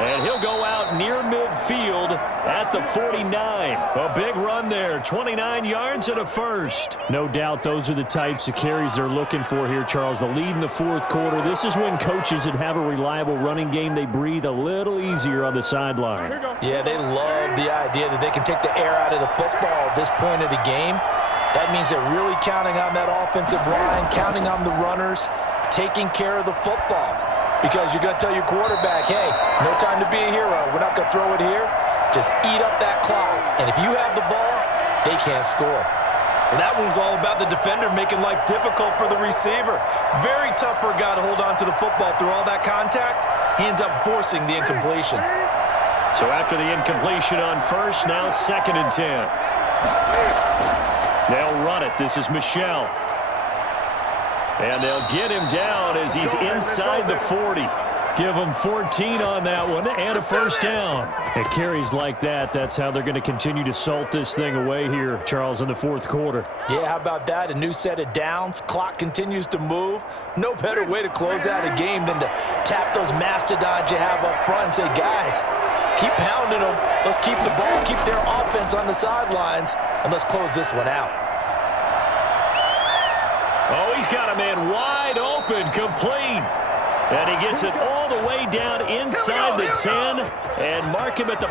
And he'll go out near midfield at the 49. A big run there, 29 yards and a first. No doubt those are the types of carries they're looking for here, Charles. The lead in the 4th quarter. This is when coaches that have a reliable running game, they breathe a little easier on the sideline. Yeah, they love the idea that they can take the air out of the football at this point of the game. That means they're really counting on that offensive line, counting on the runners, taking care of the football. Because you're going to tell your quarterback, hey, no time to be a hero. We're not going to throw it here. Just eat up that clock. And if you have the ball, they can't score. Well, that one was all about the defender making life difficult for the receiver. Very tough for a guy to hold on to the football through all that contact. He ends up forcing the incompletion. So after the incompletion on first, now 2nd and 10. They'll run it. This is Michel. And they'll get him down as he's inside the 40. Give him 14 on that one and a first down. At carries like that, that's how they're going to continue to salt this thing away here, Charles, in the 4th quarter. Yeah, how about that? A new set of downs. Clock continues to move. No better way to close out a game than to tap those mastodons you have up front and say, guys, keep pounding them. Let's keep the ball, keep their offense on the sidelines, and let's close this one out. Oh, he's got a man wide open, complete. And he gets it all the way down inside the 10 and mark him at the...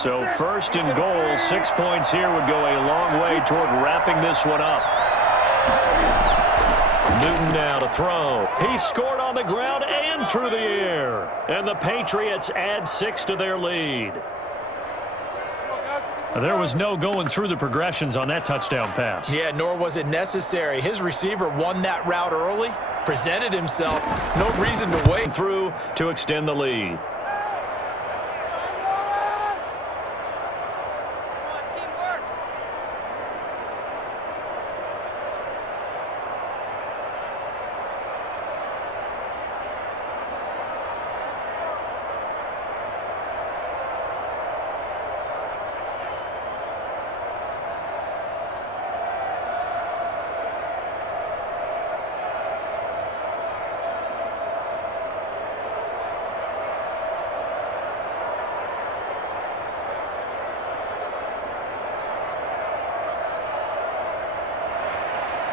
So first and goal, 6 points here would go a long way toward wrapping this one up. Newton now to throw. He scored on the ground and through the air. And the Patriots add 6 to their lead. There was no going through the progressions on that touchdown pass. Yeah, nor was it necessary. His receiver won that route early, presented himself. No reason to wait through to extend the lead.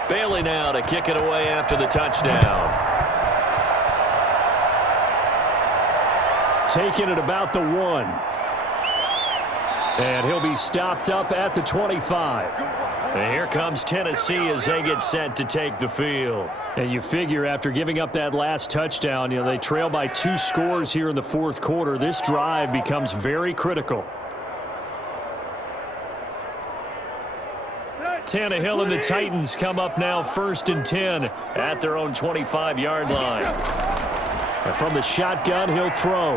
Bailey now to kick it away after the touchdown. Taking it about the 1. And he'll be stopped up at the 25. And here comes Tennessee as they get set to take the field. And you figure after giving up that last touchdown, they trail by 2 scores here in the fourth quarter. This drive becomes very critical. Tannehill and the Titans come up now 1st and 10 at their own 25-yard line. And from the shotgun, he'll throw.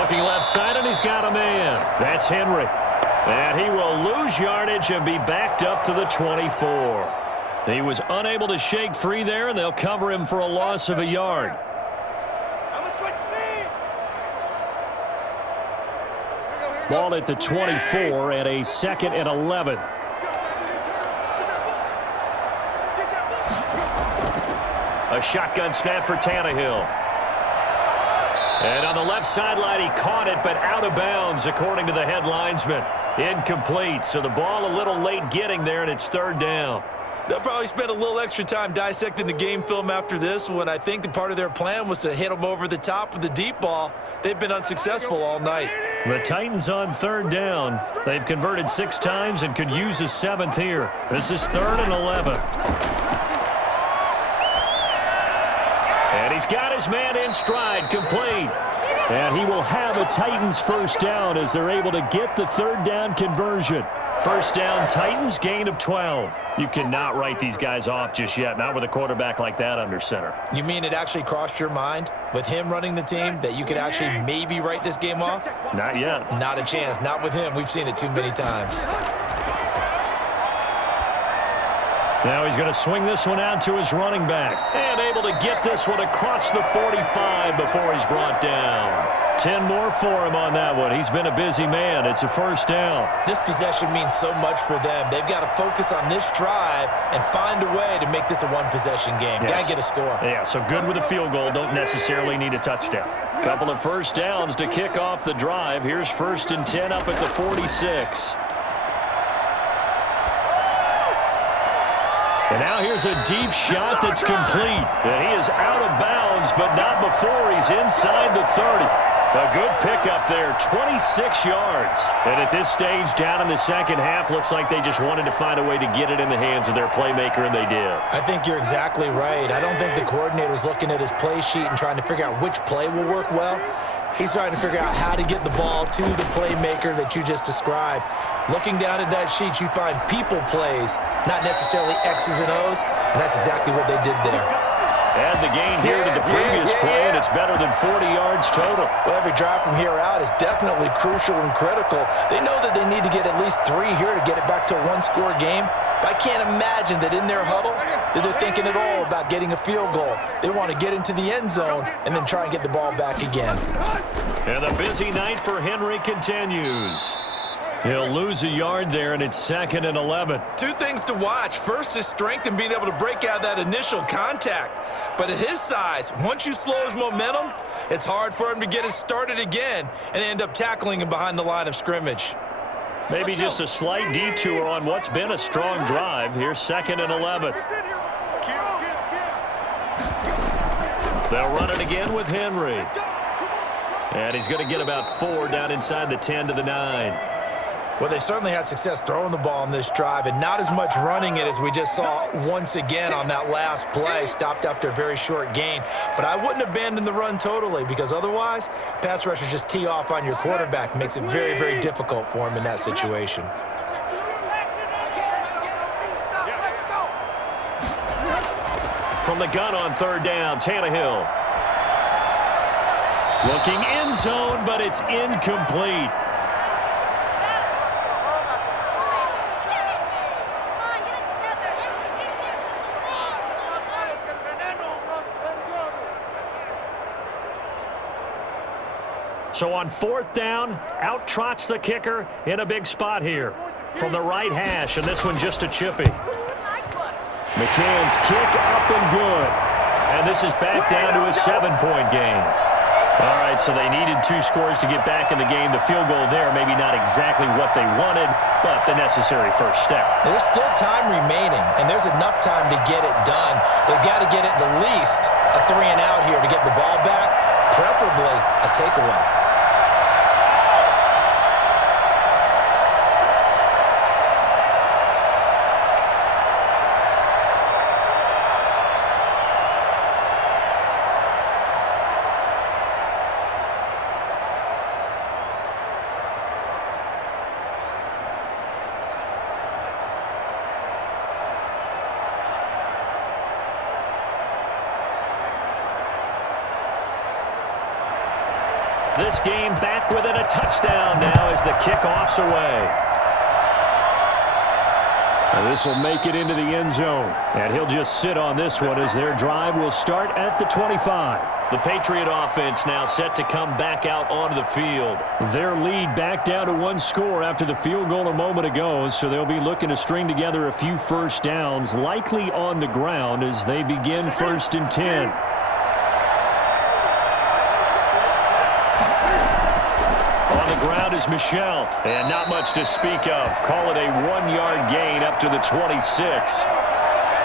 Looking left side, and he's got a man. That's Henry. And he will lose yardage and be backed up to the 24. He was unable to shake free there, and they'll cover him for a loss of a yard. Ball at the 24 and a 2nd and 11. A shotgun snap for Tannehill. And on the left sideline, he caught it, but out of bounds, according to the head linesman. Incomplete, so the ball a little late getting there, and it's 3rd down. They'll probably spend a little extra time dissecting the game film after this one. I think the part of their plan was to hit them over the top with the deep ball. They've been unsuccessful all night. The Titans on 3rd down. They've converted 6 times and could use a 7th here. This is 3rd and 11. And he's got his man in stride, complete. And he will have a Titans first down as they're able to get the 3rd down conversion. First down, Titans, gain of 12. You cannot write these guys off just yet, not with a quarterback like that under center. You mean it actually crossed your mind with him running the team that you could actually maybe write this game off? Not yet. Not a chance. Not with him. We've seen it too many times. Now he's going to swing this one out to his running back. And able to get this one across the 45 before he's brought down. 10 more for him on that one. He's been a busy man. It's a first down. This possession means so much for them. They've got to focus on this drive and find a way to make this a one-possession game. Yes. Got to get a score. Yeah, so good with a field goal. Don't necessarily need a touchdown. Couple of first downs to kick off the drive. Here's 1st and 10 up at the 46. And now here's a deep shot that's complete. And he is out of bounds, but not before he's inside the 30. A good pickup there, 26 yards. And at this stage, down in the second half, looks like they just wanted to find a way to get it in the hands of their playmaker, and they did. I think you're exactly right. I don't think the coordinator's looking at his play sheet and trying to figure out which play will work well. He's trying to figure out how to get the ball to the playmaker that you just described. Looking down at that sheet, you find people plays, not necessarily X's and O's, and that's exactly what they did there. Add the gain here to the previous play, and it's better than 40 yards total. Well, every drive from here out is definitely crucial and critical. They know that they need to get at least 3 here to get it back to a one-score game. But I can't imagine that in their huddle that they're thinking at all about getting a field goal. They want to get into the end zone and then try and get the ball back again. And the busy night for Henry continues. He'll lose a yard there, and it's 2nd and 11. 2 things to watch. First, his strength and being able to break out that initial contact. But at his size, once you slow his momentum, it's hard for him to get it started again and end up tackling him behind the line of scrimmage. Maybe just a slight detour on what's been a strong drive. Here's 2nd and 11. They'll run it again with Henry. And he's going to get about 4 down inside the 10 to the 9. Well, they certainly had success throwing the ball on this drive and not as much running it as we just saw once again on that last play. Stopped after a very short gain. But I wouldn't abandon the run totally because otherwise, pass rushers just tee off on your quarterback. Makes it very, very difficult for him in that situation. From the gun on 3rd down, Tannehill. Looking end zone, but it's incomplete. So on 4th down, out trots the kicker in a big spot here. From the right hash, and this one just a chippy. McCann's kick up and good. And this is back down to a 7-point game. All right, so they needed 2 scores to get back in the game. The field goal there, maybe not exactly what they wanted, but the necessary first step. There's still time remaining, and there's enough time to get it done. They've got to get at the least a 3-and-out here to get the ball back, preferably a takeaway. This game back within a touchdown now as the kickoff's away. And this will make it into the end zone. And he'll just sit on this one as their drive will start at the 25. The Patriot offense now set to come back out onto the field. Their lead back down to 1 score after the field goal a moment ago, so they'll be looking to string together a few first downs, likely on the ground as they begin 1st and 10. Ground is Michel, and not much to speak of. Call it a 1-yard gain up to the 26.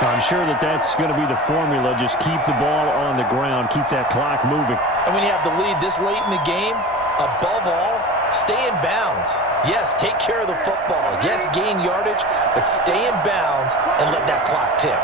I'm sure that's going to be the formula. Just keep the ball on the ground, keep that clock moving. And when you have the lead this late in the game, above all, stay in bounds. Yes, take care of the football. Yes, gain yardage, but stay in bounds and let that clock tick.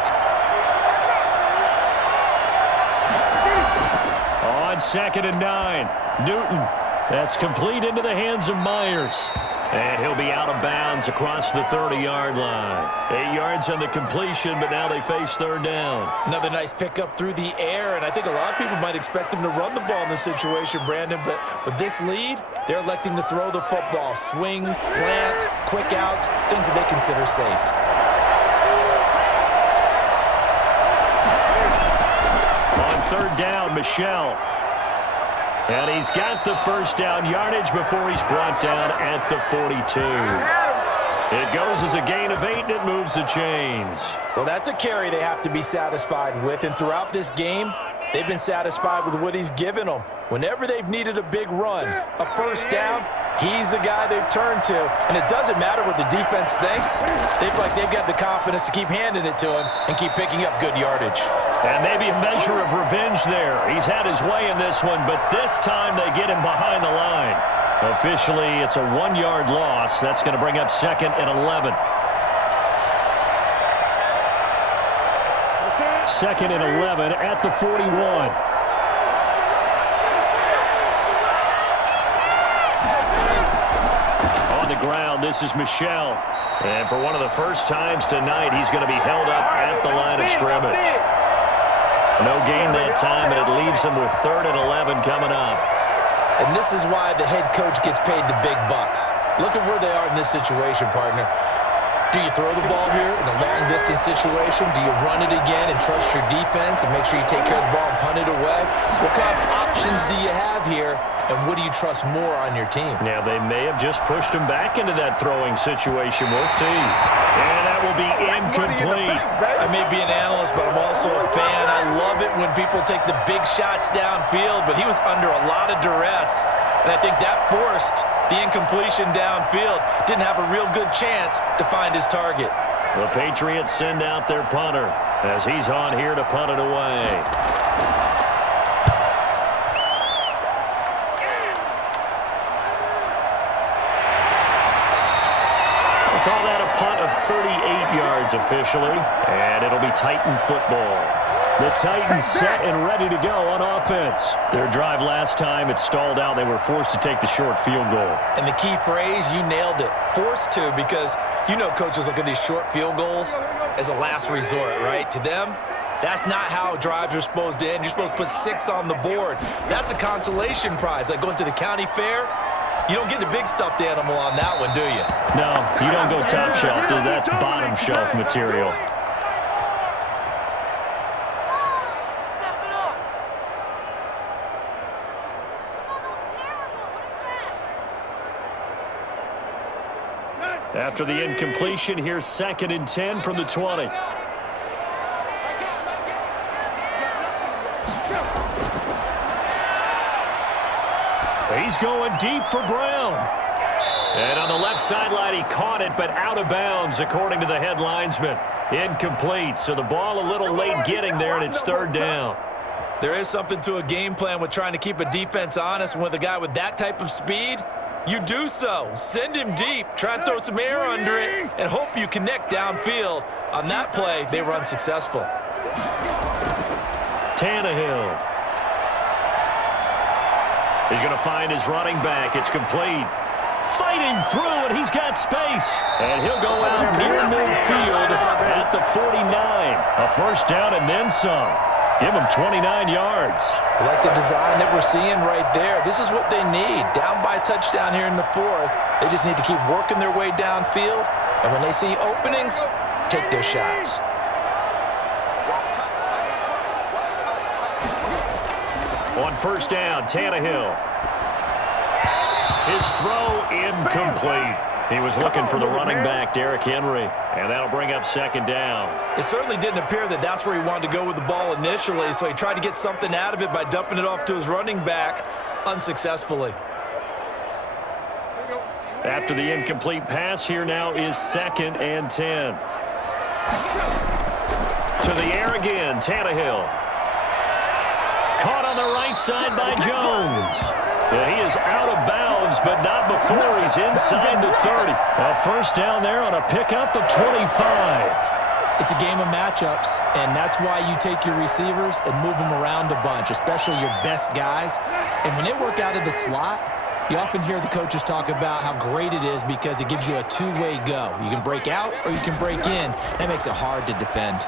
On 2nd and 9, Newton. That's complete into the hands of Myers. And he'll be out of bounds across the 30-yard line. 8 yards on the completion, but now they face 3rd down. Another nice pickup through the air, and I think a lot of people might expect them to run the ball in this situation, Brandon, but with this lead, they're electing to throw the football. Swings, slants, quick outs, things that they consider safe. On 3rd down, Michel. And he's got the first down yardage before he's brought down at the 42. It goes as a gain of 8, and it moves the chains. Well, that's a carry they have to be satisfied with, and throughout this game, they've been satisfied with what he's given them. Whenever they've needed a big run, a first down, he's the guy they've turned to. And it doesn't matter what the defense thinks. They feel like they've got the confidence to keep handing it to him and keep picking up good yardage. And maybe a measure of revenge there. He's had his way in this one, but this time they get him behind the line. Officially, it's a 1-yard loss. That's going to bring up 2nd and 11. 2nd and 11 at the 41. On the ground, this is Michel. And for one of the first times tonight, he's going to be held up at the line of scrimmage. No gain that time, and it leaves him with 3rd and 11 coming up. And this is why the head coach gets paid the big bucks. Look at where they are in this situation, partner. Do you throw the ball here in a long-distance situation? Do you run it again and trust your defense and make sure you take care of the ball and punt it away? What kind of options do you have here, and what do you trust more on your team? Yeah, they may have just pushed him back into that throwing situation. We'll see. And that will be incomplete. I may be an analyst, but I'm also a fan. I love it when people take the big shots downfield, but he was under a lot of duress, and I think that forced the incompletion downfield. Didn't have a real good chance to find his target. The Patriots send out their punter as he's on here to punt it away. yards officially, and it'll be Titan football. The Titans set and ready to go on offense. Their drive last time, it stalled out. They were forced to take the short field goal. And the key phrase, you nailed it, forced to, because you know coaches look at these short field goals as a last resort, right? To them, that's not how drives are supposed to end. You're supposed to put 6 on the board. That's a consolation prize, like going to the county fair. You don't get the big stuffed animal on that one, do you? No, you don't go top shelf. That's bottom shelf material. After the incompletion, here's 2nd and 10 from the 20. He's going deep for Brown. And on the left sideline, he caught it, but out of bounds, according to the head linesman. Incomplete, so the ball a little late getting there, and it's 3rd down. There is something to a game plan with trying to keep a defense honest. And with a guy with that type of speed, you do so. Send him deep. Try and throw some air under it and hope you connect downfield. On that play, they run successful. Tannehill. He's going to find his running back. It's complete. Fighting through, and he's got space. And he'll go out near midfield at the 49. A 1st down and then some. Give him 29 yards. I like the design that we're seeing right there. This is what they need. Down by a touchdown here in the 4th. They just need to keep working their way downfield. And when they see openings, take their shots. On 1st down, Tannehill. His throw incomplete. He was looking for the running back, Derrick Henry, and that'll bring up 2nd down. It certainly didn't appear that that's where he wanted to go with the ball initially, so he tried to get something out of it by dumping it off to his running back unsuccessfully. After the incomplete pass, here now is 2nd and 10. To the air again, Tannehill. Caught on the right side by Jones. And he is out of bounds, but not before he's inside the 30. A 1st down there on a pickup of 25. It's a game of matchups, and that's why you take your receivers and move them around a bunch, especially your best guys. And when they work out of the slot, you often hear the coaches talk about how great it is because it gives you a two-way go. You can break out or you can break in. That makes it hard to defend.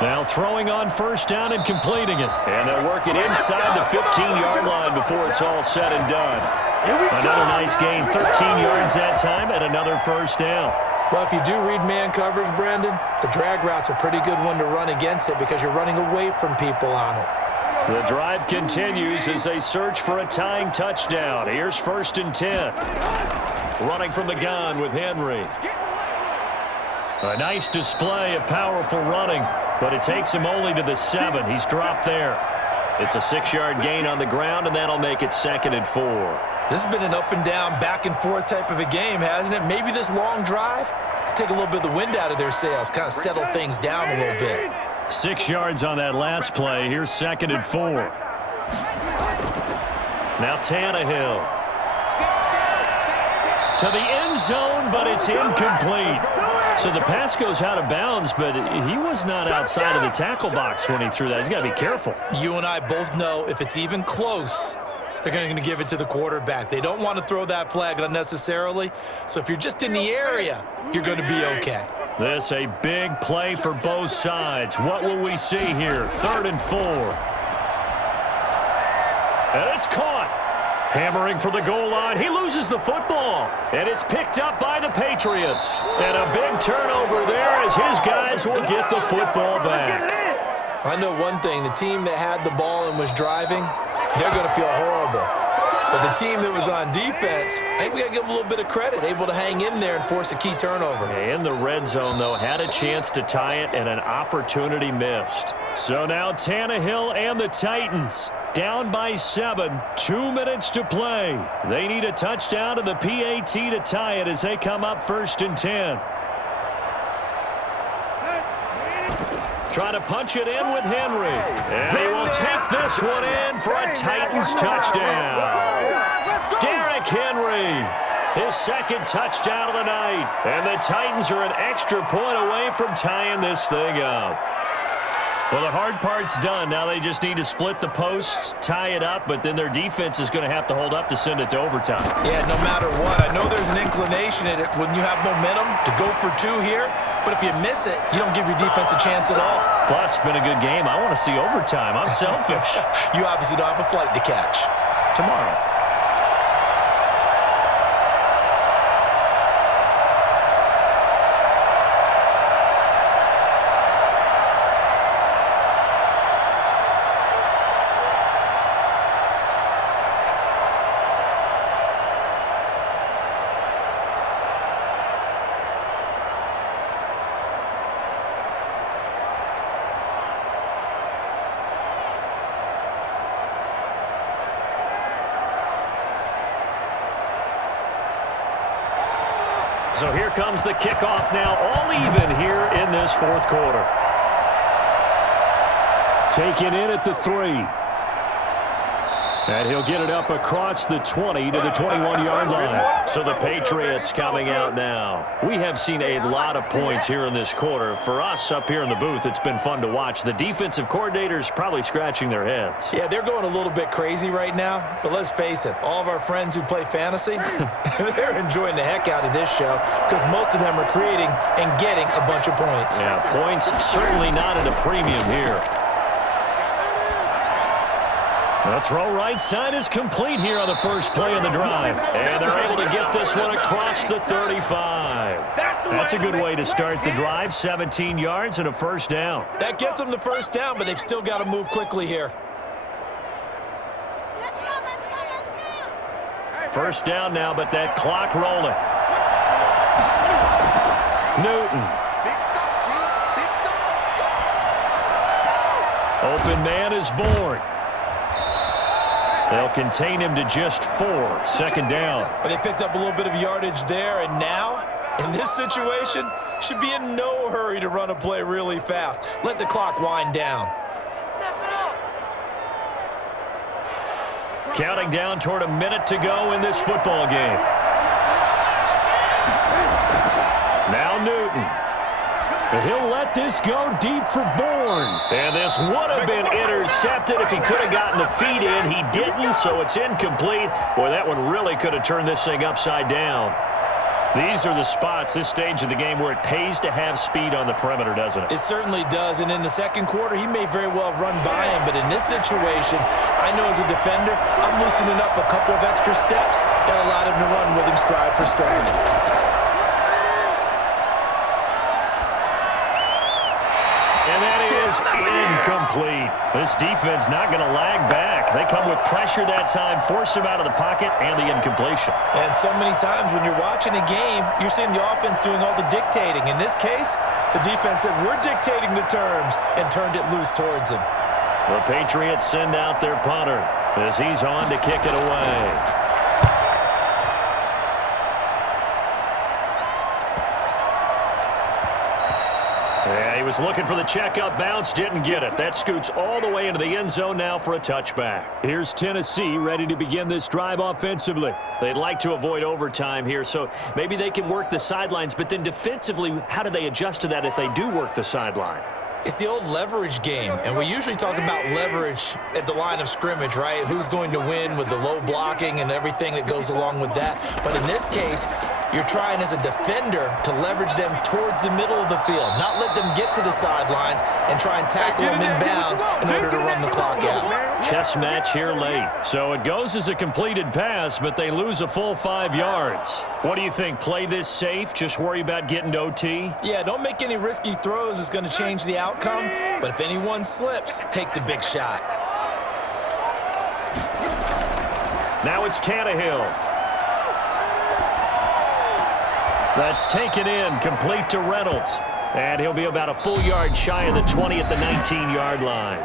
Now throwing on 1st down and completing it. And they'll work it inside the 15-yard line before it's all said and done. Another nice gain, 13 yards that time, and another 1st down. Well, if you do read man coverage, Brandon, the drag route's a pretty good one to run against it because you're running away from people on it. The drive continues as they search for a tying touchdown. Here's 1st and 10. Running from the gun with Henry. A nice display of powerful running, but it takes him only to the 7. He's dropped there. It's a 6-yard gain on the ground, and that'll make it 2nd and 4. This has been an up-and-down, back-and-forth type of a game, hasn't it? Maybe this long drive could take a little bit of the wind out of their sails, kind of settle things down a little bit. 6 yards on that last play. Here's 2nd and 4. Now Tannehill. To the end zone, but it's incomplete. So the pass goes out of bounds, but he was not outside of the tackle box when he threw that. He's got to be careful. You and I both know if it's even close, they're going to give it to the quarterback. They don't want to throw that flag unnecessarily. So if you're just in the area, you're going to be okay. This a big play for both sides. What will we see here? 3rd and 4. And it's caught. Hammering for the goal line. He loses the football. And it's picked up by the Patriots. And a big turnover there as his guys will get the football back. I know one thing. The team that had the ball and was driving, they're going to feel horrible. But the team that was on defense, I think we got to give them a little bit of credit, able to hang in there and force a key turnover. In the red zone, though, had a chance to tie it and an opportunity missed. So now Tannehill and the Titans down by 7, 2 minutes to play. They need a touchdown and the PAT to tie it as they come up 1st and 10. Trying to punch it in with Henry. And he will take this one in for a Titans touchdown. Derrick Henry. His second touchdown of the night. And the Titans are an extra point away from tying this thing up. Well, the hard part's done. Now they just need to split the posts, tie it up, but then their defense is going to have to hold up to send it to overtime. Yeah, no matter what. I know there's an inclination in it when you have momentum to go for two here, but if you miss it, you don't give your defense a chance at all. Plus, been a good game. I want to see overtime. I'm selfish. You obviously don't have a flight to catch. Tomorrow. So here comes the kickoff now, all even here in this fourth quarter. Taken in at the 3. And he'll get it up across the 20 to the 21-yard line. So the Patriots coming out now. We have seen a lot of points here in this quarter. For us up here in the booth, it's been fun to watch. The defensive coordinators probably scratching their heads. Yeah, they're going a little bit crazy right now. But let's face it, all of our friends who play fantasy, they're enjoying the heck out of this show because most of them are creating and getting a bunch of points. Yeah, points certainly not at a premium here. The throw right side is complete here on the first play of the drive. And they're able to get this one across the 35. That's a good way to start the drive. 17 yards and a first down. That gets them the first down, but they've still got to move quickly here. First down now, but that clock rolling. Newton. Open man is born. They'll contain him to just 4. Second down. But they picked up a little bit of yardage there, and now, in this situation, should be in no hurry to run a play really fast. Let the clock wind down. Counting down toward a minute to go in this football game. Now Newton. He'll let this go deep for Bourne. And this would have been intercepted if he could have gotten the feet in. He didn't, so it's incomplete. Boy, that one really could have turned this thing upside down. These are the spots, this stage of the game, where it pays to have speed on the perimeter, doesn't it? It certainly does, and in the second quarter, he may very well run by him, but in this situation, I know as a defender, I'm loosening up a couple of extra steps that allowed him to run with him stride for stride. Incomplete. This defense not going to lag back. They come with pressure that time, force him out of the pocket, and the incompletion. And so many times when you're watching a game, you're seeing the offense doing all the dictating. In this case, the defense said, we're dictating the terms, and turned it loose towards him. The Patriots send out their punter as he's on to kick it away. He was looking for the checkup bounce, didn't get it. That scoots all the way into the end zone now for a touchback. Here's Tennessee ready to begin this drive offensively. They'd like to avoid overtime here, so maybe they can work the sidelines, but then defensively, how do they adjust to that if they do work the sidelines? It's the old leverage game, and we usually talk about leverage at the line of scrimmage, right? Who's going to win with the low blocking and everything that goes along with that. But in this case, you're trying as a defender to leverage them towards the middle of the field, not let them get to the sidelines and try and tackle them inbounds in order to run the clock out. Chess match here late. So it goes as a completed pass, but they lose a full 5 yards. What do you think? Play this safe? Just worry about getting to OT? Yeah, don't make any risky throws. It's going to change the outcome. But if anyone slips, take the big shot. Now it's Tannehill. That's taken in, complete to Reynolds. And he'll be about a full yard shy of the 20 at the 19-yard line.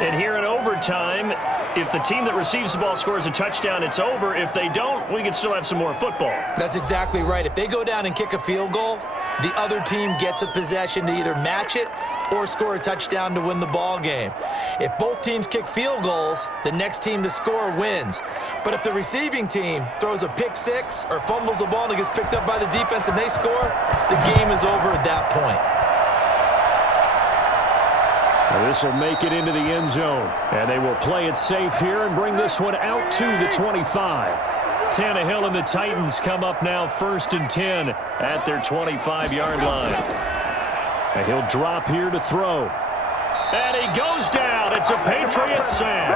And here in overtime, if the team that receives the ball scores a touchdown, it's over. If they don't, we can still have some more football. That's exactly right. If they go down and kick a field goal, The other team gets a possession to either match it or score a touchdown to win the ball game. If both teams kick field goals, the next team to score wins. But if the receiving team throws a pick six or fumbles the ball and it gets picked up by the defense and they score, the game is over at that point. This will make it into the end zone, and they will play it safe here and bring this one out to the 25. Tannehill and the Titans come up now 1st and 10 at their 25-yard line. And he'll drop here to throw. And he goes down. It's a Patriots sack.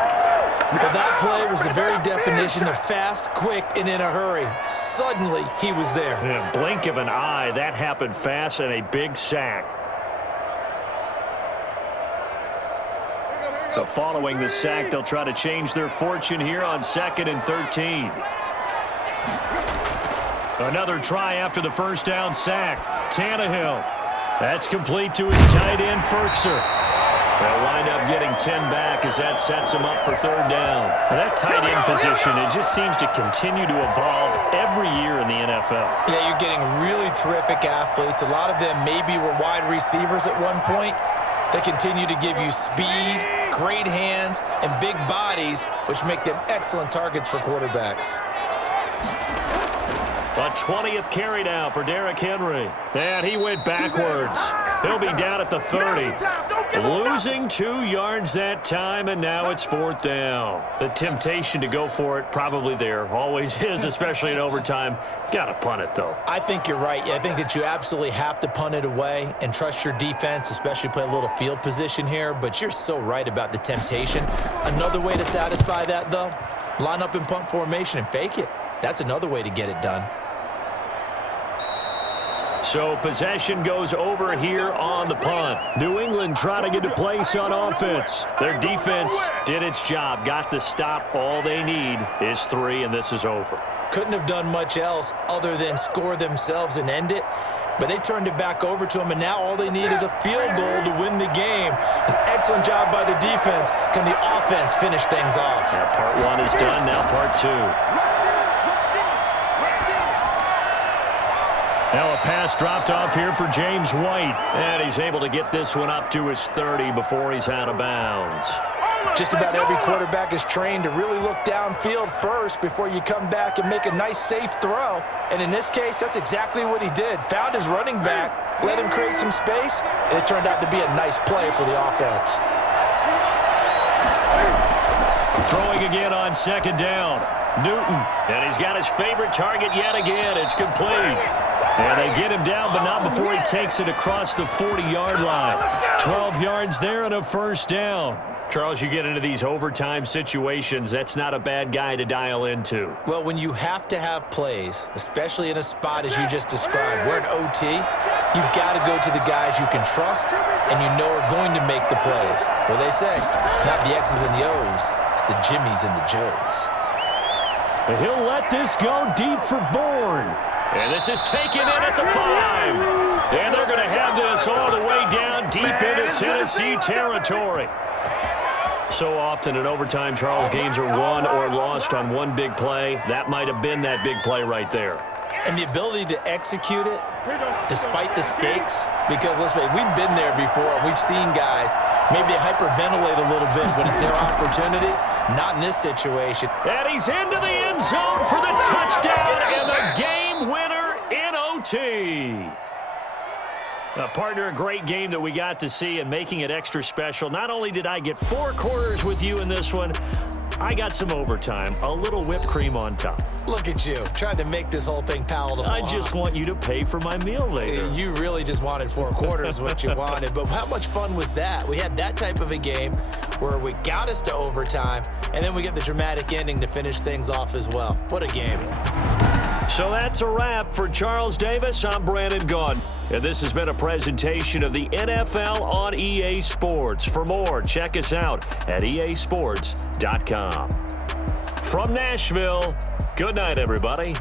Well, that play was the very definition of fast, quick, and in a hurry. Suddenly, he was there. In a blink of an eye, that happened fast and a big sack. So following the sack, they'll try to change their fortune here on 2nd and 13. Another try after the first down sack. Tannehill. That's complete to his tight end, Ferkser. They'll wind up getting 10 back as that sets him up for 3rd down. That tight end position, it just seems to continue to evolve every year in the NFL. Yeah, you're getting really terrific athletes. A lot of them maybe were wide receivers at one point. They continue to give you speed, great hands, and big bodies, which make them excellent targets for quarterbacks. A 20th carry now for Derrick Henry. And he went backwards. He'll be down at the 30. Losing 2 yards that time, and now it's 4th down. The temptation to go for it probably there. Always is, especially in overtime. Got to punt it, though. I think you're right. I think that you absolutely have to punt it away and trust your defense, especially play a little field position here. But you're so right about the temptation. Another way to satisfy that, though, line up in punt formation and fake it. That's another way to get it done. So possession goes over here on the punt. New England trying to get to place on offense. Their defense did its job, got the stop. All they need is 3, and this is over. Couldn't have done much else other than score themselves and end it. But they turned it back over to them, and now all they need is a field goal to win the game. An excellent job by the defense. Can the offense finish things off? Now part 1 is done, now part 2. Now a pass dropped off here for James White. And he's able to get this one up to his 30 before he's out of bounds. Just about every quarterback is trained to really look downfield first before you come back and make a nice, safe throw. And in this case, that's exactly what he did. Found his running back, let him create some space, and it turned out to be a nice play for the offense. Throwing again on 2nd down. Newton. And he's got his favorite target yet again. It's complete. And they get him down, but not before he takes it across the 40-yard line. 12 yards there and a 1st down. Charles, you get into these overtime situations, that's not a bad guy to dial into. Well, when you have to have plays, especially in a spot as you just described, we're in OT, you've got to go to the guys you can trust and you know are going to make the plays. Well, they say it's not the X's and the O's, it's the Jimmies and the Joes. And he'll let this go deep for Bourne. And this is taken in at the 5. And they're going to have this all the way down deep into Tennessee territory. So often in overtime, Charles, games are won or lost on one big play. That might have been that big play right there. And the ability to execute it despite the stakes, because let's face it, we've been there before. We've seen guys maybe hyperventilate a little bit when it's their opportunity. Not in this situation. And he's into the end zone for the touchdown and the game winner in OT. Partner, a great game that we got to see and making it extra special. Not only did I get 4 quarters with you in this one, I got some overtime, a little whipped cream on top. Look at you, trying to make this whole thing palatable. I just want you to pay for my meal later. You really just wanted 4 quarters, what you wanted. But how much fun was that? We had that type of a game where we got us to overtime, and then we get the dramatic ending to finish things off as well. What a game. So that's a wrap for Charles Davis. I'm Brandon Gunn, and this has been a presentation of the NFL on EA Sports. For more, check us out at easports.com. From Nashville, good night, everybody.